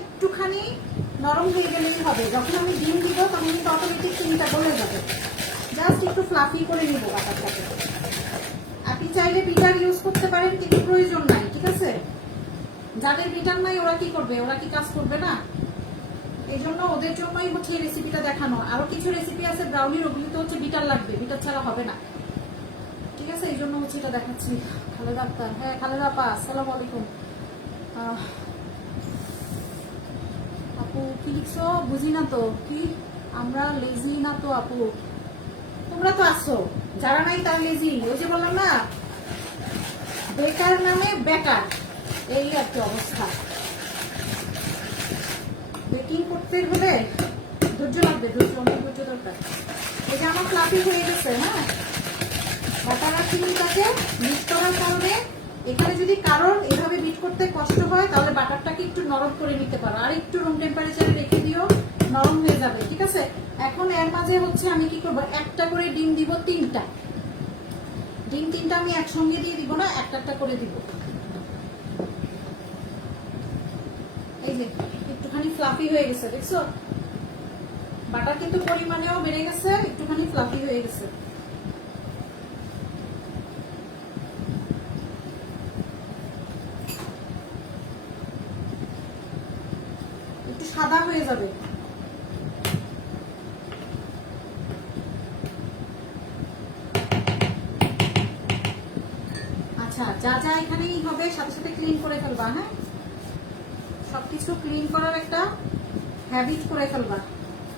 একটুখানি নরম হয়ে গেলেই হবে, যখন আমি ডিম দিব তখন কিন্তু অটোমেটিক চিনিটা গলে যাবে। জাস্ট একটু ফ্লাফি করে নিব বাটারটাকে। আপনি চাইলে বিটার ইউজ করতে পারেন, কিন্তু প্রয়োজন নাই, ঠিক আছে? যাদের বিটার নাই ওরা কি করবে? ওরা কি কাজ করবে না? এই জন্য ওদের জন্যই হচ্ছে এই রেসিপিটা দেখানো। আরো কিছু রেসিপি আছে ব্রাউনির, ওগুলিতে হচ্ছে বিটার লাগবে, বিটার ছাড়া হবে না, ঠিক আছে? এই জন্য হচ্ছে এটা দেখাচ্ছি। খালেদা আক্তার, হ্যাঁ খালেদা আপা, আসসালামু আলাইকুম। আপু কি লিখছো বুঝি না তো, কি আমরা লেজি না তো আপু? তোমরা তো আসো, যারা নাই তার লেজি। ওই যে বললাম না, বেকার নামে বেকার, এই আর কি অবস্থা। বেকিং করতে হলে ধৈর্য লাগবে, ধৈর্য, অনেক ধৈর্য দরকার। এটা আমার ফ্লাফি হয়ে গেছে। হ্যাঁ, বাটার আর চিনিটাকে মিক্স করার কারণে এখানে যদি কারোর এভাবে বিট করতে কষ্ট হয়, তাহলে বাটারটাকে একটু নরম করে নিতে পারো, আর একটু রুম টেম্পারেচারে রেখে দিও, নরম হয়ে যাবে, ঠিক আছে? এখন এর মাঝে হচ্ছে আমি কি করবো, একটা করে ডিম দিব, 3টা ডিম। 3টা আমি একসঙ্গে দিয়ে দিব না, একটা একটা করে দিব। এই যে একটুখানি ফ্লাফি হয়ে গেছে, দেখছো? বাটার কিন্তু পরিমাণেও বেড়ে গেছে, একটুখানি ফ্লাফি হয়ে গেছে। একটু সাদা হয়ে যাবে। আচ্ছা, যা যা এখানেই হবে সাথে সাথে ক্লিন করে ফেলবা। হ্যাঁ, সবকিছু ক্লিন করার একটা হ্যাবিট করে ফেলবা,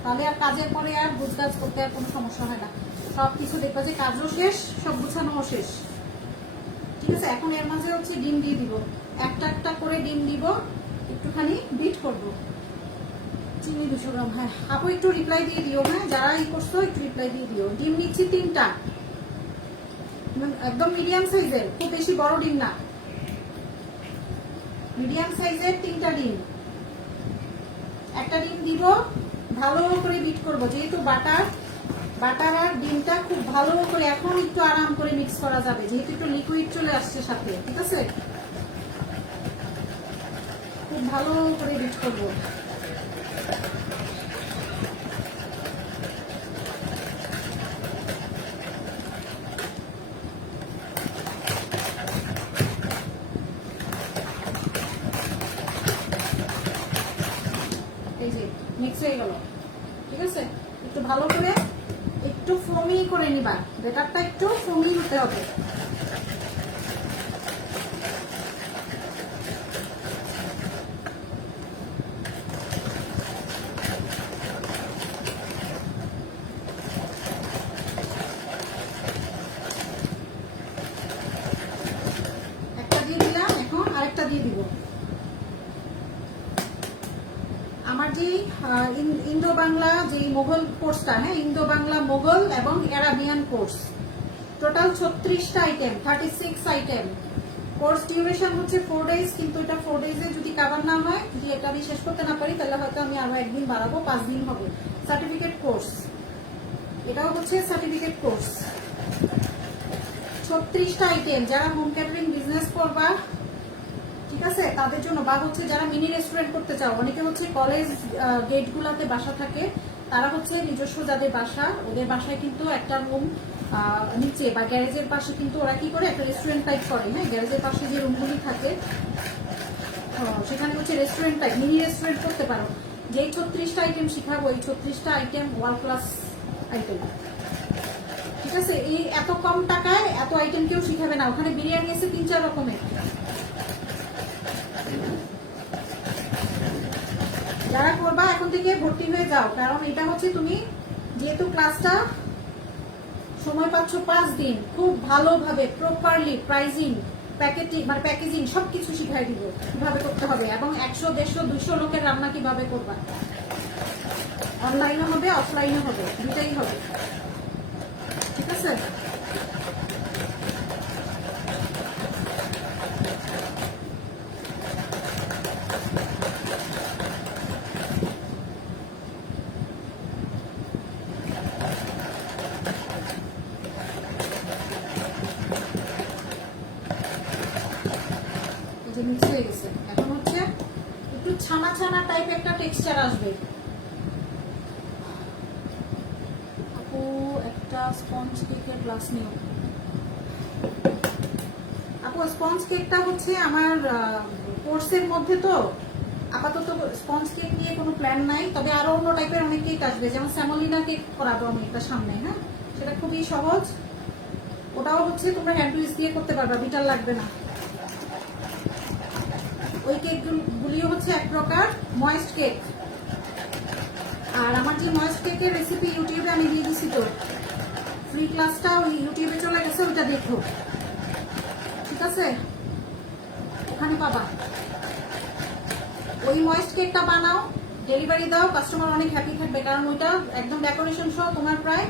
তাহলে আর কাজের পরে আর গুজগাজ করতে আর কোনো সমস্যা হয় না। সবকিছু দেখবা যে কাজও শেষ, সব গুছানোও শেষ, ঠিক আছে? এখন এর মাঝে হচ্ছে ডিম দিয়ে দিব, একটা একটা করে ডিম দিব, একটুখানি বিট করব। চিনি 200 গ্রাম। হ্যাঁ আপু, একটু রিপ্লাই দিয়ে দিও। হ্যাঁ, যারা ই করছো একটু রিপ্লাই দিয়ে দিও। ডিম নিচ্ছি 3টা, একদম মিডিয়াম সাইজের, খুব বেশি বড় ডিম না, মিডিয়াম সাইজের 3টা ডিম। একটা ডিম দিব, ভালো করে বিট করব, যেহেতু বাটার আর ডিমটা খুব ভালো করে এখন একটু আরাম করে মিক্স করা যাবে, যেহেতু একটু লিকুইড চলে আসছে সাথে, ঠিক আছে? খুব ভালো করে বিট করব। এই যে মিক্স হয়ে গেল, ঠিক আছে? একটু ভালো করে একটু ফোমি করে নিবা, ব্যাটারটা একটু ফোমি হতে হবে। ইন্দো বাংলা যে মোগল কোর্সটা, হ্যাঁ, ইন্দো বাংলা মোগল এবং অ্যারাবিয়ান কোর্স, টোটাল 36টা আইটেম, 36 আইটেম। কোর্স ডিউরেশন হচ্ছে 4 ডেজ, কিন্তু এটা 4 ডেজে যদি কভার না হয়, যদি এটা আমি শেষ করতে না পারি, তাহলে হয়তো আমি আরো একদিন বাড়াবো, 5 দিন হবে। সার্টিফিকেট কোর্স, এটাও হচ্ছে সার্টিফিকেট কোর্স। 36টা আইটেম, যারা হোম ক্যাটারিং বিজনেস করবা, ঠিক আছে, তাদের জন্য, বা হচ্ছে যারা মিনি রেস্টুরেন্ট করতে চাও, অনেকে হচ্ছে কলেজ গেট গুলাতে বাসা থাকে, তারা হচ্ছে নিজস্ব যাদের বাসা, ওদের বাসায় কিন্তু একটা রুম নিচে বা গ্যারেজের পাশে কিন্তু ওরা কি করে একটা রেস্টুরেন্ট টাইপ করে, হ্যাঁ, গ্যারেজের পাশে যে রুমগুলি থাকে সেখানে হচ্ছে রেস্টুরেন্ট টাইপ, মিনি রেস্টুরেন্ট করতে পারো। যেই 36টা আইটেম শিখাবো, এই 36টা আইটেম ওয়ার্ল্ড ক্লাস আইটেম, ঠিক আছে। এই এত কম টাকায় এত আইটেম কেউ শিখাবে না। ওখানে বিরিয়ানি আছে 3-4 রকমের। যারা করবা এখন থেকে ভর্তি হয়ে যাও, কারণ এটা হচ্ছে তুমি যেহেতু ক্লাসটা সময় পাচ্ছ 5 দিন, খুব ভালোভাবে প্রপারলি প্রাইজিং, প্যাকেজিং সবকিছু শিখাই দিব কিভাবে করতে হবে, এবং 100, 150, 200 লোকের রান্না কিভাবে করবা। অনলাইনে হবে, অফলাইনে হবে, দুটাই হবে, ঠিক আছে। মিক্স হয়ে গেছে, এখন হচ্ছে একটু ছানা ছানা টাইপ একটা টেক্সচার আসবে। আপু একটা স্পঞ্জ কেকের গ্লাস নিও। আপু স্পঞ্জ কেকটা হচ্ছে আমার কোর্সের মধ্যে, তো আপাতত স্পঞ্জ কেক নিয়ে কোনো প্ল্যান নাই, তবে আরো অন্য টাইপের অনেক কেক আসবে, যেমন স্যামোলিনা কেক করাবো আমি একটা সামনে, হ্যাঁ, সেটা খুবই সহজ। ওটাও হচ্ছে তোমরা হ্যান্ড টুইস্ট দিয়ে করতে পারবা, বিটার লাগবে না। ওই কেক গুলিও হচ্ছে এক প্রকার ময়েস্ট কেক। আর আমার যে ময়েস্ট কেকের রেসিপি ইউটিউবে আমি দিয়ে দিছি, তো ফ্রি ক্লাসটা ওই ইউটিউবে চলে গেছে, ওইটা দেখো, ঠিক আছে, ওখানে পাবা। ওই ময়েস্ট কেকটা বানাও, ডেলিভারি দাও, কাস্টমার অনেক হ্যাপি থাকবে, কারণ ওইটা একদম ডেকোরেশন সহ তোমার প্রায়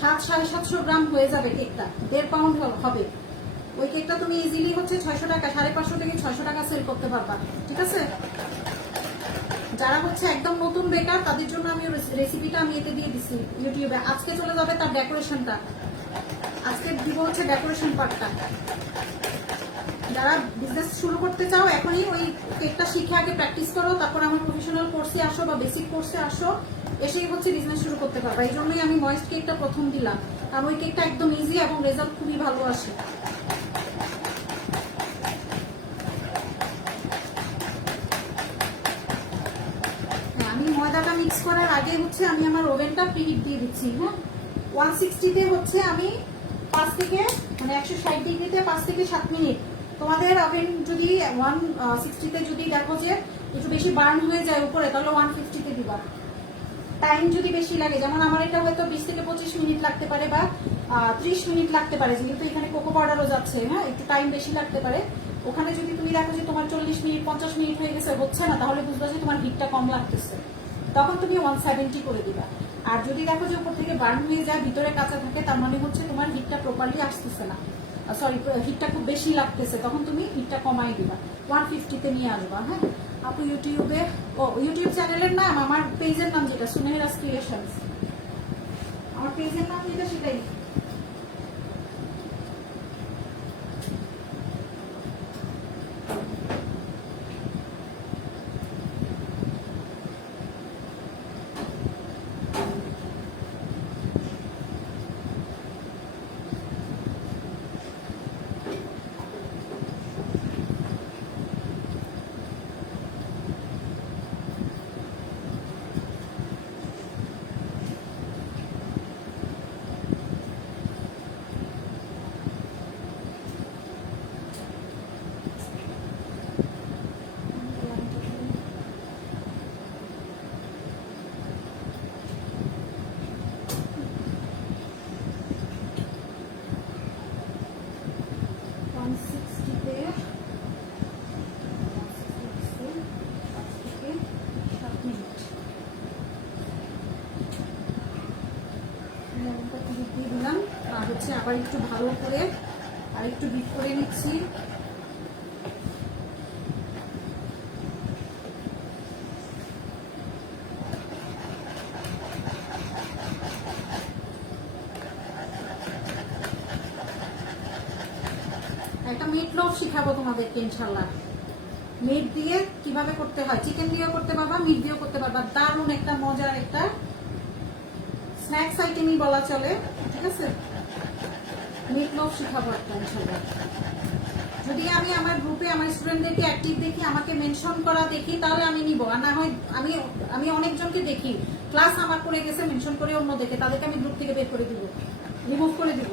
700-750 গ্রাম হয়ে যাবে, কেকটা 1.5 পাউন্ড হবে। ওই কেকটা তুমি ইজিলি হচ্ছে 600 টাকা, 550 থেকে 600 টাকা সেল করতে পারবা, ঠিক আছে। যারা হচ্ছে একদম নতুন বেকার, তাদের জন্য আমি রেসিপিটা আমি এতে দিয়ে দিছি ইউটিউবে। আজকে চলে যাবে তার ডেকোরেশনটা, আজকে দিব হচ্ছে ডেকোরেশন পার্টটা। যারা বিজনেস শুরু করতে চাও, এখনই ওই কেকটা শিখে আগে প্র্যাকটিস করো, তারপর আমার প্রফেশনাল কোর্সে আসো বা বেসিক কোর্সে আসো, এসেই হচ্ছে বিজনেস শুরু করতে পারবা। এই জন্যই আমি ময়েস্ট কেকটা প্রথম দিলাম, কারণ ওই কেকটা একদম ইজি এবং রেজাল্ট খুবই ভালো আসে। আমি ময়দাটা মিক্স করার আগে হচ্ছে আমি আমার ওভেনটা প্রিহিট দিয়ে দিচ্ছি, হ্যাঁ। 160-তে হচ্ছে আমি 5 থেকে 160 ডিগ্রিতে 5 থেকে 7 মিনিট। তোমাদের ওভেন যদি 160-তে যদি দেখো যে একটু বেশি বার্ন হয়ে যায় উপরে, তাহলে 150-তে দিবা। টাইম যদি বেশি লাগে, যেমন আমার এটা হয়তো 20 থেকে 25 মিনিট লাগতে পারে, বা 30 মিনিট লাগতে পারে, যেহেতু এখানে কোকো পাউডারও যাচ্ছে, হ্যাঁ, একটু টাইম বেশি লাগতে পারে। ওখানে যদি তুমি দেখো যে তোমার 40 মিনিট 50 মিনিট হয়ে গেছে, হচ্ছে না, তাহলে বুঝবা যে তোমার হিটটা কম লাগতেছে, তখন তুমি 170 করে দিবা। আর যদি দেখো যে উপর থেকে বার্ন হয়ে যায়, ভিতরে কাঁচা থাকে, তার মানে হচ্ছে তোমার হিটটা প্রপারলি আসতেছে না, সরি, হিটটা খুব বেশি লাগতেছে, তখন তুমি হিটটা কমাই দিবা, 150-তে নিয়ে আসবা, হ্যাঁ। আপু ইউটিউবে, ইউটিউব চ্যানেলের নাম, আমার পেজের নাম যেটা সুনেহরাজ ক্রিয়েশনস, আমার পেজের নাম যেটা সেটাই। লবণটা দিয়ে দিলাম, আর হচ্ছে আবার একটু ভালো করে আর একটু বিট করে নিচ্ছি। একটা মিট লোভ শিখাবো তোমাদেরকে ইনশাল্লাহ। মিট দিয়ে কিভাবে করতে হয়, চিকেন দিয়েও করতে পারবা, মিট দিয়েও করতে পারবা। দারুণ একটা মজার একটা স্ন্যাক্স আইটেমই বলা চলে, ঠিক আছে। মিট লোভ শিখাবো একটা ইনশাল্লাহ। যদি আমি আমার গ্রুপে আমার স্টুডেন্টদেরকে অ্যাক্টিভ দেখি, আমাকে মেনশন করা দেখি, তাহলে আমি নিব। আর না হয় আমি অনেকজনকে দেখি ক্লাস আমার করে গেছে মেনশন করে অন্য দেখে, তাদেরকে আমি গ্রুপ থেকে বের করে দিব, রিমুভ করে দিব।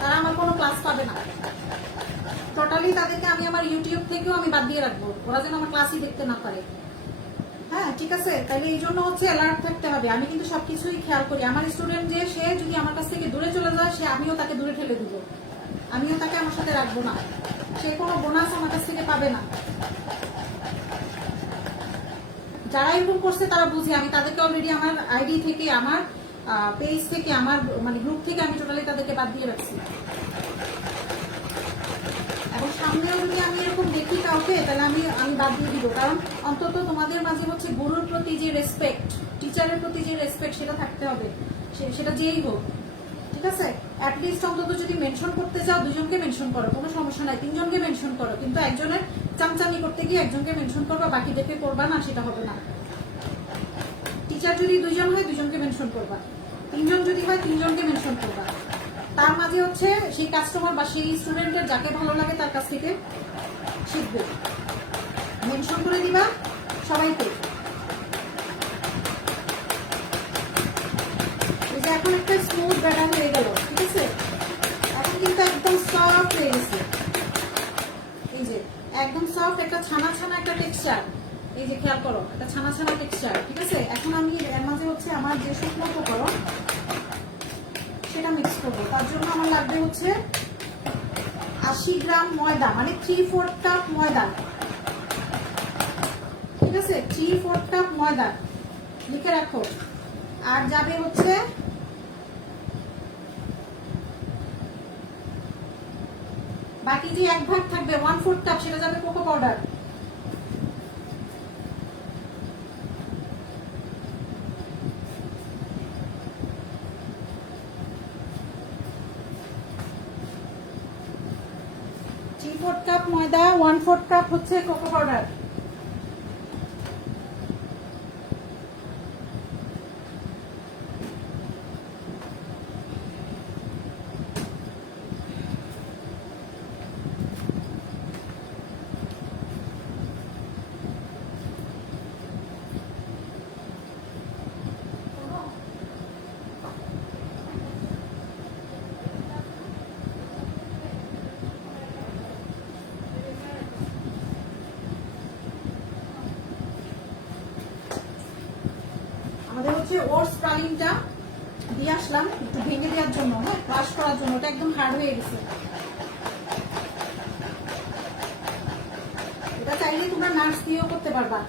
তারা আমার কোনো ক্লাস পাবে না। টোটালি তাদেরকে আমি আমার ইউটিউব থেকেও আমি বাদ দিয়ে রাখবো, ওরা যেন আমার ক্লাসই দেখতে না পারে। হ্যাঁ, ঠিক আছে। তাহলে এই জন্য হচ্ছে অ্যালার্ট থাকতে হবে। আমি কিন্তু সবকিছুই খেয়াল করি। আমার স্টুডেন্ট যে সে যদি আমার কাছ থেকে দূরে চলে যায়, আমিও তাকে দূরে ঠেলে দিব, আমিও তাকে আমার সাথে রাখবো না। সে কোনো বোনাস আমার কাছ থেকে পাবে না। যারা এরকম করছে তারা বুঝি, আমি তাদেরকে অলরেডি আমার আইডি থেকে, আমার পেজ থেকে, আমার মানে গ্রুপ থেকে আমি টোটালি তাদেরকে বাদ দিয়ে রাখছি। এবং সামনেও যদি আমি এরকম দেখি কাউকে, তাহলে আমি বাদ দিয়ে দিব। কারণ অন্তত তোমাদের মাঝে হচ্ছে গুরুর প্রতি যে রেসপেক্ট, টিচারের প্রতি যে রেসপেক্ট, সেটা থাকতে হবে, সেটা যেই হোক, ঠিক আছে। অ্যাটলিস্ট অন্তত যদি মেনশন করতে চাও, দুজনকে মেনশন করো, কোনো সমস্যা নাই, তিনজনকে মেনশন করো। কিন্তু একজনের চামচামি করতে গিয়ে একজনকে মেনশন করবা, বাকিদেরকে করবা না, সেটা হবে না। টিচার যদি দুইজন হয়, দুজনকে মেনশন করবা। তিনজন যদি হয়, তিনজনকে মেনশন করবা। তার মাঝে হচ্ছে সেই কাস্টমার বা সেই স্টুডেন্টের যাকে ভালো লাগে তার কাছ থেকে শিখবে। মেনশন করে দিবা সবাইকে। এই যে এখন একটা স্মুথ ব্যাটার হয়ে গেল, ঠিক আছে। এখন কিন্তু একদম সফট হয়ে গেছে। এই যে একদম সফট একটা ছানা ছানা একটা টেক্সচার। এই যে খেয়াল করো, একটা ছানা ছানা টেক্সচার, ঠিক আছে। এখন আমি এর মাঝে হচ্ছে আমার যে শুকনো উপকরণ সেটা মিক্স করবো। তার জন্য আমার লাগবে হচ্ছে 80 গ্রাম ময়দা, মানে 3/4 কাপ ময়দা, ঠিক আছে। 3/4 কাপ ময়দা লিখে রাখো। আর যাবে হচ্ছে বাকি যে 1 ভাগ থাকবে, 1/4 কাপ, সেটা যাবে কোকো পাউডার। কাপ ময়দা, 1/4 কাপ হচ্ছে কোকো পাউডার। আমাদের হচ্ছে ওটস প্রালিনটা দিয়ে আসলাম একটু ভেঙে দেওয়ার জন্য, হ্যাঁ, ক্রাশ করার জন্য। ওটা একদম হার্ড হয়ে গেছে। এটা চাইলে তোমরা নাটস দিয়েও করতে পারবা।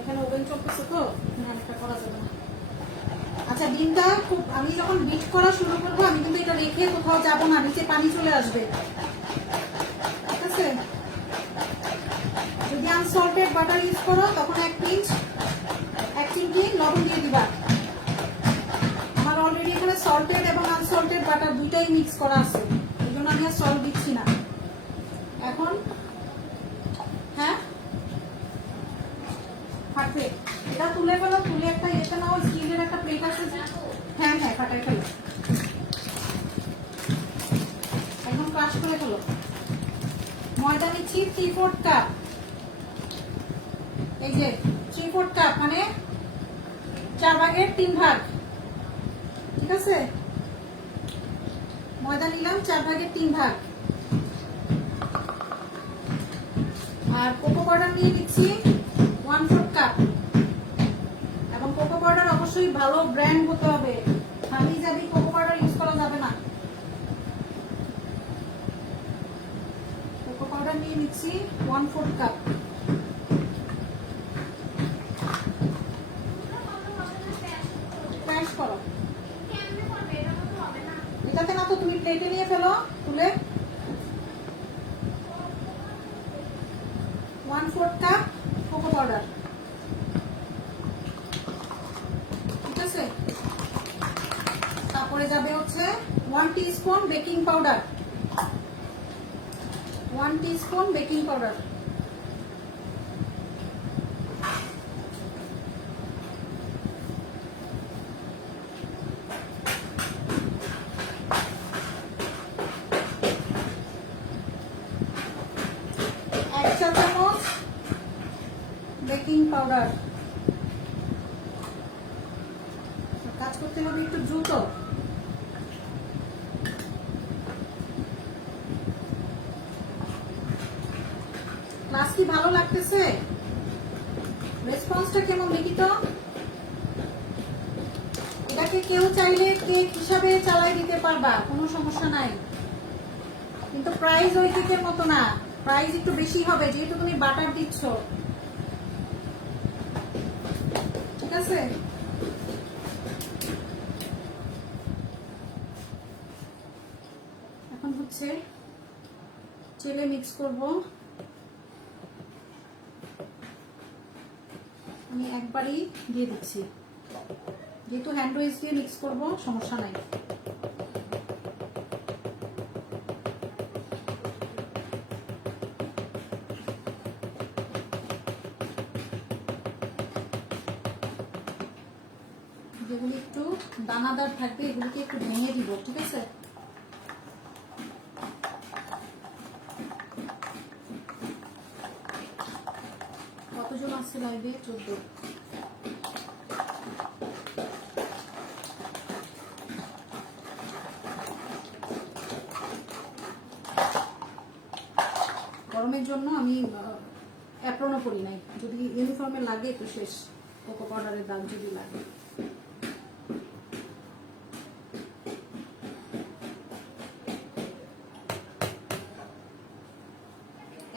এখানে ওভেন চলতেছে তো অনেকটা করা যাবে না। আচ্ছা, ডিমটা খুব, আমি যখন বিট করা শুরু করবো, আমি কিন্তু এটা রেখে কোথাও যাবো না, নিচে পানি চলে আসবে, ঠিক আছে। যদি আনসল্টেড বাটার ইউজ করো, তখন 1 চিমটি লবণ দিয়ে দিবা। আমার অলরেডি এখানে সল্টেড এবং আনসল্টেড বাটার দুইটাই মিক্স করা আছে, এই জন্য আমি আর সল্ট দিচ্ছি না এখন। হ্যাঁ, পারফেক্ট। এটা তুলে ফেলো, তুলে একটা এতে নাও, স্টিলের একটা প্লেট আছে। হ্যাঁ হ্যাঁ, ফাটাই ফেলো, একদম ক্রাশ করে ফেলো। ময়দা নিচ্ছি 3/4 কাপ। এই যে 3/4 কাপ মানে 4 ভাগের 3 ভাগ, ঠিক আছে। ময়দা নিলাম 4 ভাগের 3 ভাগ। আর কোকো পাউডার নিয়ে নিচ্ছি 1/4 কাপ। এবং কোকো পাউডার অবশ্যই ভালো ব্র্যান্ড হতে হবে, হাবি জাবি কোকো পাউডার ইউজ করা যাবে দিচ্ছি 1/4 কাপ। ক্র্যাশ করো, এটাতে না তো তুমি প্লেটে নিয়ে ফেলো তুলে। 1/4 কাপ কোকো পাউডার, ঠিক আছে। তারপরে যাবে হচ্ছে 1 teaspoon baking powder, 1 teaspoon baking powder. এক চা চামচ বেকিং পাউডার। কাজ করতে হবে একটু দ্রুত। ক্লাস কি ভালো লাগতেছে? রেসপন্সটা কেমন দেখি তো। এটাকে কেউ চাইলে কেক হিসাবে চালাই দিতে পারবা, কোনো সমস্যা নাই, কিন্তু প্রাইস ওই কেকের মতো না, প্রাইস একটু বেশি হবে যেহেতু তুমি বাটার দিচ্ছ, ঠিক আছে। এখন হচ্ছে চেলে মিক্স করব। আমি একবারই দিয়ে দিচ্ছি, যেহেতু হ্যান্ড উইচ দিয়ে মিক্স করব, সমস্যা নাই। যেগুলি একটু দানাদার থাকবে এগুলিকে একটু ভেঙে দিব, ঠিক আছে। কতজন আসছে লাইভে? 14। গরমের জন্য আমি অ্যাপ্রনও করি নাই, যদি ইউনিফর্মে লাগে তো শেষ, কোকো পাউডারের দাগ যদি লাগে।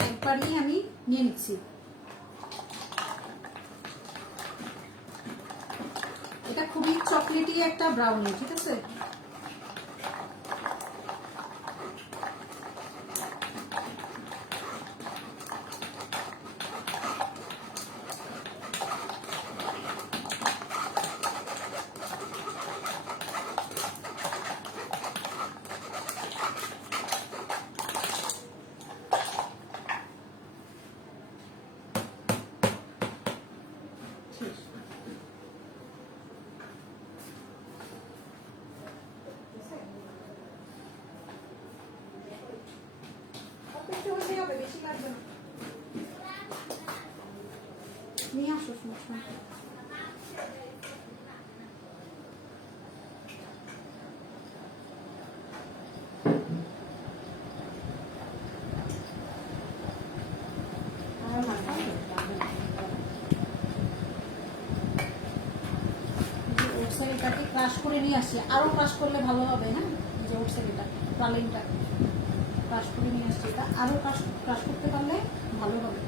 একবারই আমি নিয়ে নিচ্ছি। এটা খুবই চকলেটি একটা ব্রাউনি, ঠিক আছে। বেশি লাগবে না, নিয়ে আসো সমস্যা। এটাকে ক্রাশ করে নিয়ে আসি, আরো ক্রাশ করলে ভালো হবে না, যে ওটসের এটা প্রালিনটা ক্রাশ করে নিয়ে আসছি, এটা আরো ক্রাশ করতে পারলে ভালো হবে।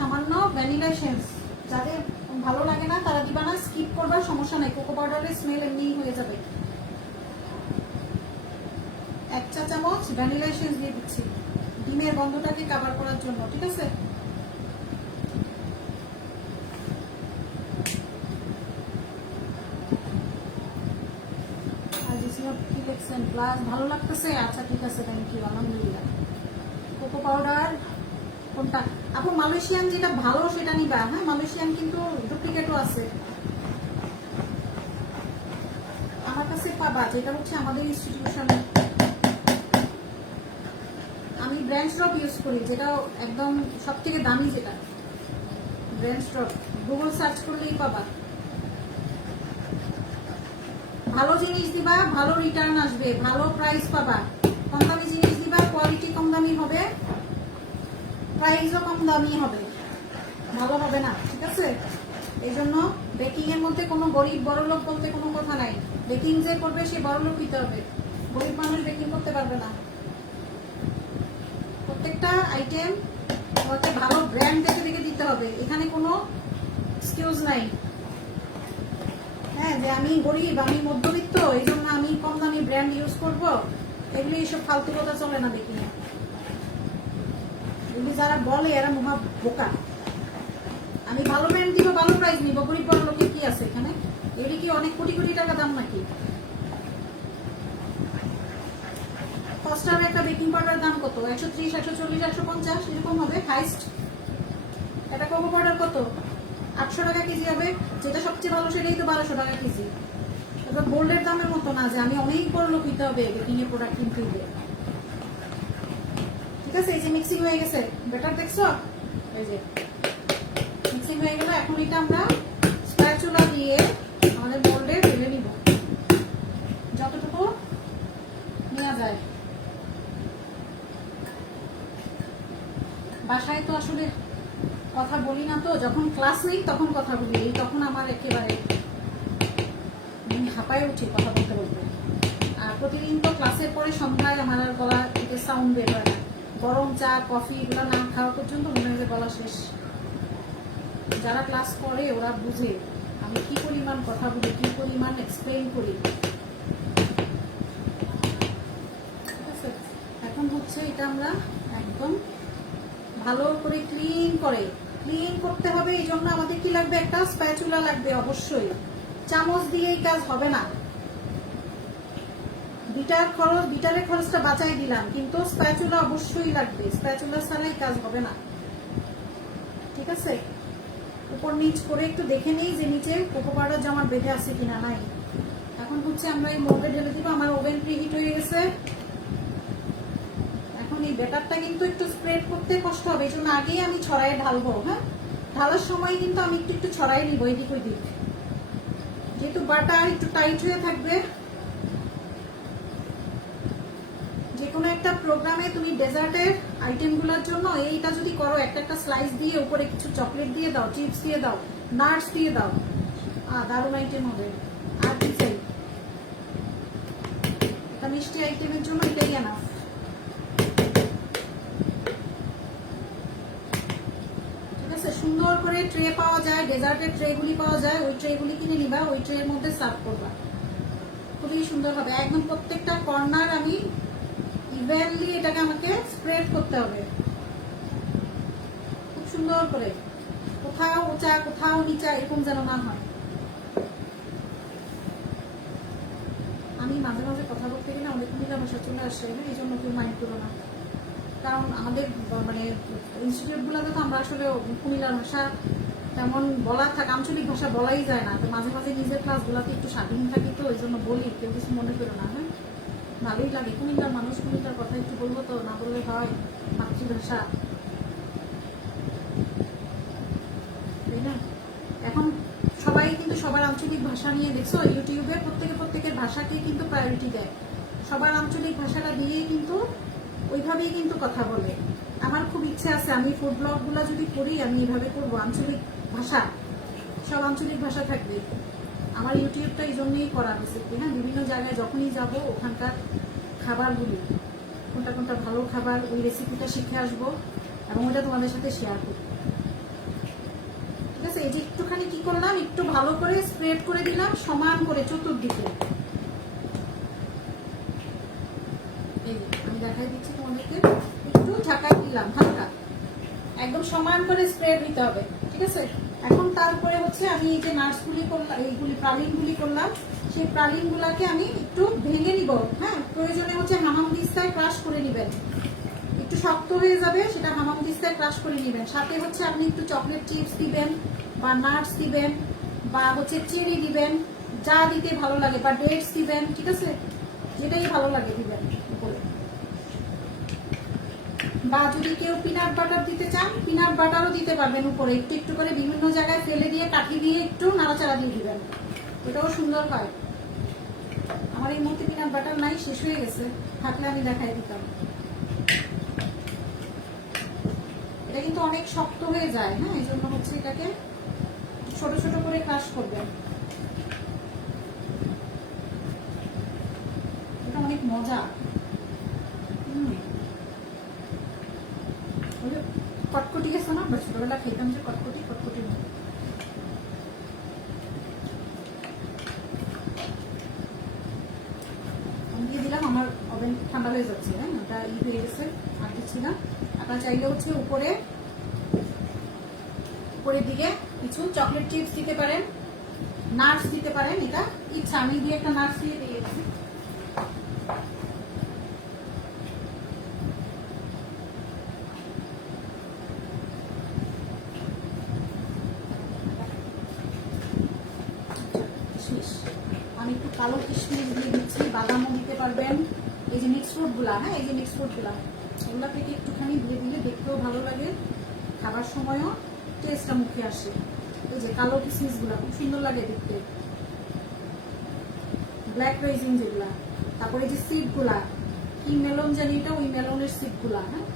সামান্য ভ্যানিলা এসেন্স, যাদের ভালো লাগে না তারা দিবা না, স্কিপ করবার, সমস্যা নাই, কোকো পাউডারের স্মেল এমনিই হয়ে যাবে। 1 চা চামচ ভ্যানিলা এসেন্স দিয়ে দিচ্ছি ডিমের গন্ধটাকে কভার করার জন্য, ঠিক আছে। প্লাস ভালো লাগতেছে, আচ্ছা ঠিক আছে, থ্যাংক ইউ, আলহামদুলিল্লাহ। কোকো পাউডার কোনটা আপু? মালয়েশিয়ান যেটা ভালো সেটা নিবা, হ্যাঁ, মালয়েশিয়ান কিন্তু ডুপ্লিকেটও আছে আমার কাছে পাবা, যেটা হচ্ছে আমাদের ইনস্টিটিউশনে। আমি ব্র্যান্ড ড্রপ ইউজ করি, যেটা একদম সব থেকে দামি, যেটা ব্র্যান্ড ড্রপ, গুগল সার্চ করলেই পাবা। ভালো জিনিস দিবা, ভালো রিটার্ন আসবে, ভালো প্রাইস পাবা। কম দামি জিনিস দিবা, কোয়ালিটি কম দামি হবে, প্রাইসও কম দামি হবে, ভালো হবে না, ঠিক আছে? এই জন্য বেকিং এর মধ্যে কোনো গরিব বড় লোক বলতে কোনো কথা নাই। বেকিং যে করবে সে বড় লোক হইতে হবে, গরিব মানুষ বেকিং করতে পারবে না। প্রত্যেকটা আইটেম তোমাকে ভালো ব্র্যান্ড দেখে দেখে দিতে হবে, এখানে কোনো এক্সকিউজ নাই। হ্যাঁ, যে আমি গরিব, আমি মধ্যবিত্ত, এই জন্য আমি কম দামি ব্র্যান্ড ইউজ করব, এগুলি এইসব ফালতু কথা চলে না বেকিং এ। এগুলি যারা বলে এরা মহা বোকা। আমি ভালো ব্র্যান্ড দিব, ভালো প্রাইস নিব, গরিব বড় লোকের কি আছে এখানে? এগুলি কি অনেক কোটি কোটি টাকা দাম নাকি? ফার্স্ট একটা বেকিং পাউডার দাম কত? 130, 140, 150 এরকম হবে হাইস্ট। এটা কোকো পাউডার কত? 800 টাকা কেজি হবে, যেটা সবচেয়ে ভালো সেটাই তো 1200 টাকা কেজি। এবার গোল্ডের দামের মতো না যে আমি অনেক বড় লোক হইতে হবে বেকিং এর প্রোডাক্ট কিনতে হবে, ঠিক আছে? এই যে মিক্সিং হয়ে গেছে, বেটার দেখছো? এই যে মিক্সিং হয়ে গেল। এখন এটা আমরা স্প্যাচুলা দিয়ে আমাদের মোল্ডে ঢেলে নিব, যতটুকু নেওয়া যায়। বাসায় তো আসলে কথা বলি না, তো যখন ক্লাস নেই তখন কথা বলি, তখন আমার একেবারে হাঁপায় উঠি কথা বলতে বলতে। আর প্রতিদিন তো ক্লাসের পরে সন্ধ্যায় আমার আর গলা থেকে সাউন্ড বের হয় না। গরম চা কফি এগুলো না খাওয়া পর্যন্ত মনে হয় যে গলা শেষ। যারা ক্লাস করে ওরা বুঝে আমি কি পরিমাণ কথা বলি, কি পরিমাণ এক্সপ্লেইন করি, ঠিক আছে? এখন হচ্ছে এটা আমরা একদম ভালো করে ক্লিন করতে হবে। এই জন্য আমাদের কি লাগবে? একটা স্প্যাচুলা লাগবে অবশ্যই। চামচ দিয়ে এই কাজ হবে না। বিটারের খরচটা বাঁচাই দিলাম, কিন্তু স্প্যাচুলা অবশ্যই লাগবে। স্প্যাচুলা ছাড়াই কাজ হবে না, ঠিক আছে? উপর নিচ করে একটু দেখে নেই যে নিচে কোকো পাউডার জমাট বেঁধে আছে কিনা। নাই। এখন হচ্ছে আমরা এই মোল্ডে ঢেলে দিব। আমার ওভেন প্রিহিট হয়ে গেছে। এখন এই ব্যাটারটা কিন্তু একটু স্প্রেড করতে কষ্ট হবে, এই জন্য আগেই আমি ছড়াই ঢালবো। হ্যাঁ, ঢালার সময় কিন্তু আমি একটু ছড়াই নিব এদিক ওইদিক, যেহেতু বাটার একটু টাইট হয়ে থাকবে। যে কোনো একটা প্রোগ্রামে তুমি ডেজার্টের আইটেমগুলোর জন্য এইটা যদি করো, একটা স্লাইস দিয়ে উপরে কিছু চকলেট দিয়ে দাও, চিপস দিয়ে দাও, নাটস দিয়ে দাও, দারুণ আইটেম হবে। আর কি চাই? একটা মিষ্টি আইটেমের জন্য এটাই এনাফ। ঠিক আছে? সুন্দর করে ট্রে পাওয়া যায়, ডেজার্টের ট্রেগুলি পাওয়া যায়, ওই ট্রেগুলি কিনে নিবা, ওই ট্রের মধ্যে সার্ভ করবা, খুবই সুন্দর হবে। একদম প্রত্যেকটা কর্নার আমি ইভেনলি এটাকে আমাকে স্প্রেড করতে হবে খুব সুন্দর করে, কোথাও উঁচা কোথাও নিচা এরকম যেন না হয়। আমি মাঝে মাঝে কথা বলতে গেলে অনেক কুমিল্লা ভাষা চলে আসে, এই জন্য কেউ মাইন্ড করো না। কারণ আমাদের মানে ইনস্টিটিউটগুলোতে তো আমরা আসলে কুমিল্লার ভাষা তেমন বলা থাকে, আঞ্চলিক ভাষা বলাই যায় না। তো মাঝে মাঝে নিজের ক্লাসগুলোতে একটু স্বাধীন থাকি, তো ওই জন্য বলি, কেউ কিছু মনে করো না। হ্যাঁ, ভালোই লাগে। কুমিল্লার মানুষ, কুমিল্লার কথা একটু বলবো তো, না বললে হয়? মাতৃভাষা, তাই না? এখন সবাই কিন্তু সবার আঞ্চলিক ভাষা নিয়ে দেখছো ইউটিউবে প্রত্যেকের ভাষাকে কিন্তু প্রায়োরিটি দেয়। সবার আঞ্চলিক ভাষাটা দিয়েই কিন্তু ওইভাবেই কিন্তু কথা বলে। আমার খুব ইচ্ছে আছে আমি ফুড ব্লগগুলো যদি করি আমি এভাবে করবো, আঞ্চলিক ভাষা, সব আঞ্চলিক ভাষা থাকবে। আমার ইউটিউবটা এই জন্যই করা বেসিকলি। হ্যাঁ, বিভিন্ন জায়গায় যখনই যাব ওখানকার খাবারগুলি, কোনটা কোনটা ভালো খাবার, ওই রেসিপিটা শিখে আসবো এবং ওটা তোমাদের সাথে শেয়ার করবো, ঠিক আছে? এই যে একটুখানি কি করলাম, একটু ভালো করে স্প্রেড করে দিলাম সমান করে চতুর্দিকে। এই আমি দেখাই দিচ্ছি তোমাদেরকে, একটু ঢাকা দিলাম হালকা, একদম সমান করে স্প্রেড দিতে হবে, ঠিক আছে? এখন তারপরে হচ্ছে আমি এই যে নাটসগুলি করলাম, এইগুলি প্রালিনগুলি করলাম, সেই প্রালিনগুলাকে আমি একটু ভেঙে নিব। হ্যাঁ, প্রয়োজনে হচ্ছে হামাম দিস্তায় ক্রাশ করে নেবেন, একটু শক্ত হয়ে যাবে সেটা হামাম দিস্তায় ক্রাশ করে নেবেন। সাথে হচ্ছে আপনি একটু চকলেট চিপস দিবেন বা নাটস দিবেন বা হচ্ছে চেরি দিবেন, যা দিতে ভালো লাগে, বা ডেটস দিবেন, ঠিক আছে? যেটাই ভালো লাগে দিবেন উপরে। বা যদি কেউ পিনাট বাটার দিতে চান, পিনাট বাটারও দিতে পারবেন উপরে, একটু একটু করে বিভিন্ন জায়গায় ফেলে দিয়ে কাঠি দিয়ে একটু নাড়াচাড়া দিয়ে দিবেন, এটাও সুন্দর হয়। আমার এই মুহূর্তে পিনাট বাটার নাই, শেষ হয়ে গেছে, থাকলে আমি দেখাই দিতাম। এটা কিন্তু অনেক শক্ত হয়ে যায়, হ্যাঁ, এই জন্য হচ্ছে এটাকে ছোট ছোট করে ক্রাশ করবেন। এটা অনেক মজা। কটকটি গেছে না, আমরা ছোটবেলা খেতাম যে কটকটি কটকটি। আমি দিয়ে দিলাম, আমার ওভেন ঠান্ডা হয়ে যাচ্ছে, হ্যাঁ, ওটা হয়ে গেছে, আর দিচ্ছি না। আপনারা চাইলে হচ্ছে উপরের দিকে কিছু চকলেট চিপস দিতে পারেন, নাটস দিতে পারেন, এটা ইচ্ছা। আমি দিয়ে একটা নাটস দিয়ে দিয়েছি। আমি একটু কালো কিশমিশ দিয়ে দিচ্ছি, বাদামও দিতে পারবেন। এই যে মিক্স ফ্রুট গুলা, হ্যাঁ, এই যে মিক্স ফ্রুট গুলা, এগুলা থেকে একটুখানি দিয়ে দিলে দেখতেও ভালো লাগে, খাবার সময়ও টেস্টটা মুখে আসে। এই যে কালো কিশমিশ গুলা খুব সুন্দর লাগে দেখতে, ব্ল্যাক রাইজিং যেগুলা। তারপরে যে সিড গুলা, কি মেলন জানি এটা, ওই মেলনের সিড গুলা, হ্যাঁ,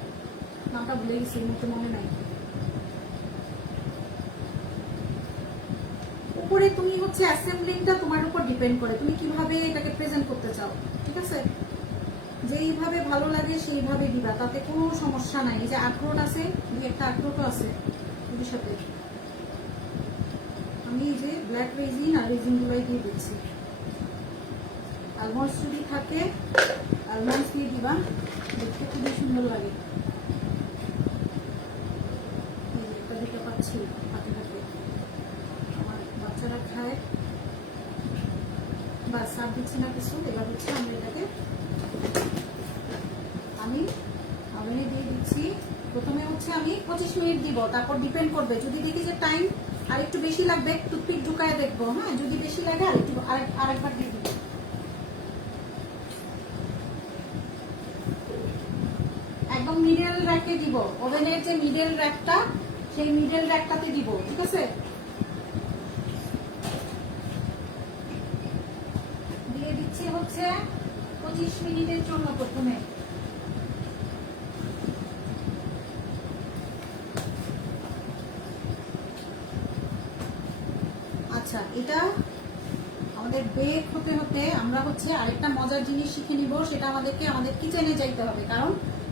নামটা ভুলে গেছি, মুখে মনে নাই। উপরে তুমি হচ্ছে অ্যাসেম্বলিংটা তোমার উপর ডিপেন্ড করে, তুমি কিভাবে এটাকে প্রেজেন্ট করতে চাও, ঠিক আছে? যেইভাবে ভালো লাগে সেইভাবে দিবা, তাতে কোনো সমস্যা নাই। এই যে আখরোট আছে, দুই একটা আখরোটও আছে ওদের সাথে। আমি এই যে ব্ল্যাক রেজিন আর রেজিন গুলাই দিয়ে দিচ্ছি। আলমন্ডস যদি থাকে আলমন্ডস দিয়ে দিবা, দেখতে খুবই সুন্দর লাগে। একটা দিতে পাচ্ছি হাতে হাতে, আমার বাচ্চারা খায়। বা সার দিচ্ছি না কিছু, এবার হচ্ছে আমরা এটাকে আমি ওভেনে দিয়ে দিচ্ছি। প্রথমে হচ্ছে আমি 25 মিনিট দিব, তারপর ডিপেন্ড করবে, যদি দেখি যে টাইম আর একটু বেশি লাগবে, টুথপিক ঢুকায় দেখবো, হ্যাঁ, যদি বেশি লাগে আরেকবার দিয়ে দিব। একদম মিডল র্যাকে দিব, ওভেনের যে মিডল র্যাকটা, সেই মিডল র্যাকটাতে দিব, ঠিক আছে? দিয়ে দিচ্ছি হচ্ছে 25 মিনিটের জন্য প্রথমে। আচ্ছা, এটা আমাদের বেক হতে হতে আমরা হচ্ছে আরেকটা মজার জিনিস শিখে নিব, সেটা আমাদের কিচেনে যাইতে হবে, কারণ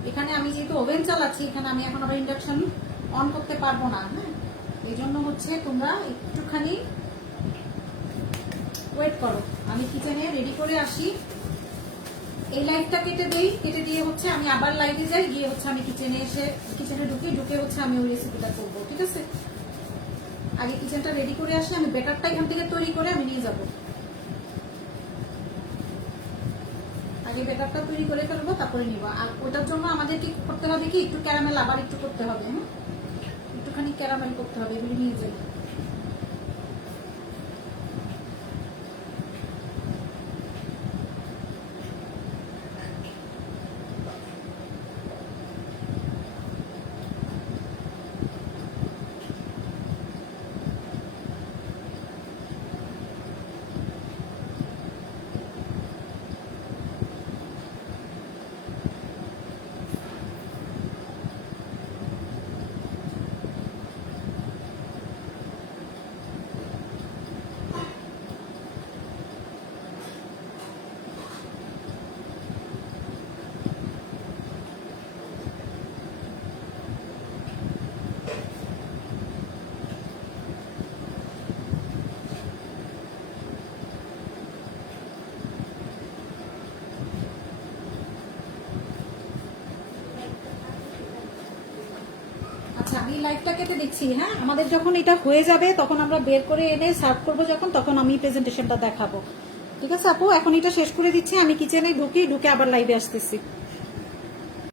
এখানে আমি যেহেতু ওভেন চালাচ্ছি, এখানে আমি এখন আবার ইন্ডাকশন অন করতে পারবো না, হ্যাঁ, এই জন্য হচ্ছে তোমরা একটুখানি ওয়েট করো। আমি কিচেনে রেডি করে আসি, এই লাইটটা কেটে দিই, কেটে দিয়ে হচ্ছে আমি আবার লাইটে যাই, গিয়ে হচ্ছে আমি কিচেনে ঢুকে হচ্ছে আমি ওই রেসিপিটা করবো, ঠিক আছে? আগে কিচেনটা রেডি করে আসি, আমি ব্যাটারটা এখান থেকে তৈরি করে আমি নিয়ে যাব। আগে ব্যাটারটা তৈরি করে ফেলবো, তারপরে নিব। আর ওটার জন্য আমাদের কি করতে হবে, কি একটু ক্যারামেল আবার একটু করতে হবে, হ্যাঁ, একটুখানি ক্যারামেল করতে হবে, এগুলো নিয়ে যাই। আচ্ছা, আমি লাইটটা কেটে দিচ্ছি, হ্যাঁ। আমাদের যখন এটা হয়ে যাবে তখন আমরা বের করে এনে সার্ভ করবো, তখন আমি প্রেজেন্টেশনটা দেখাবো, ঠিক আছে আপু? এখন এটা শেষ করে দিচ্ছি, আমি কিচেনে ঢুকে আবার লাইভে আসতেছি।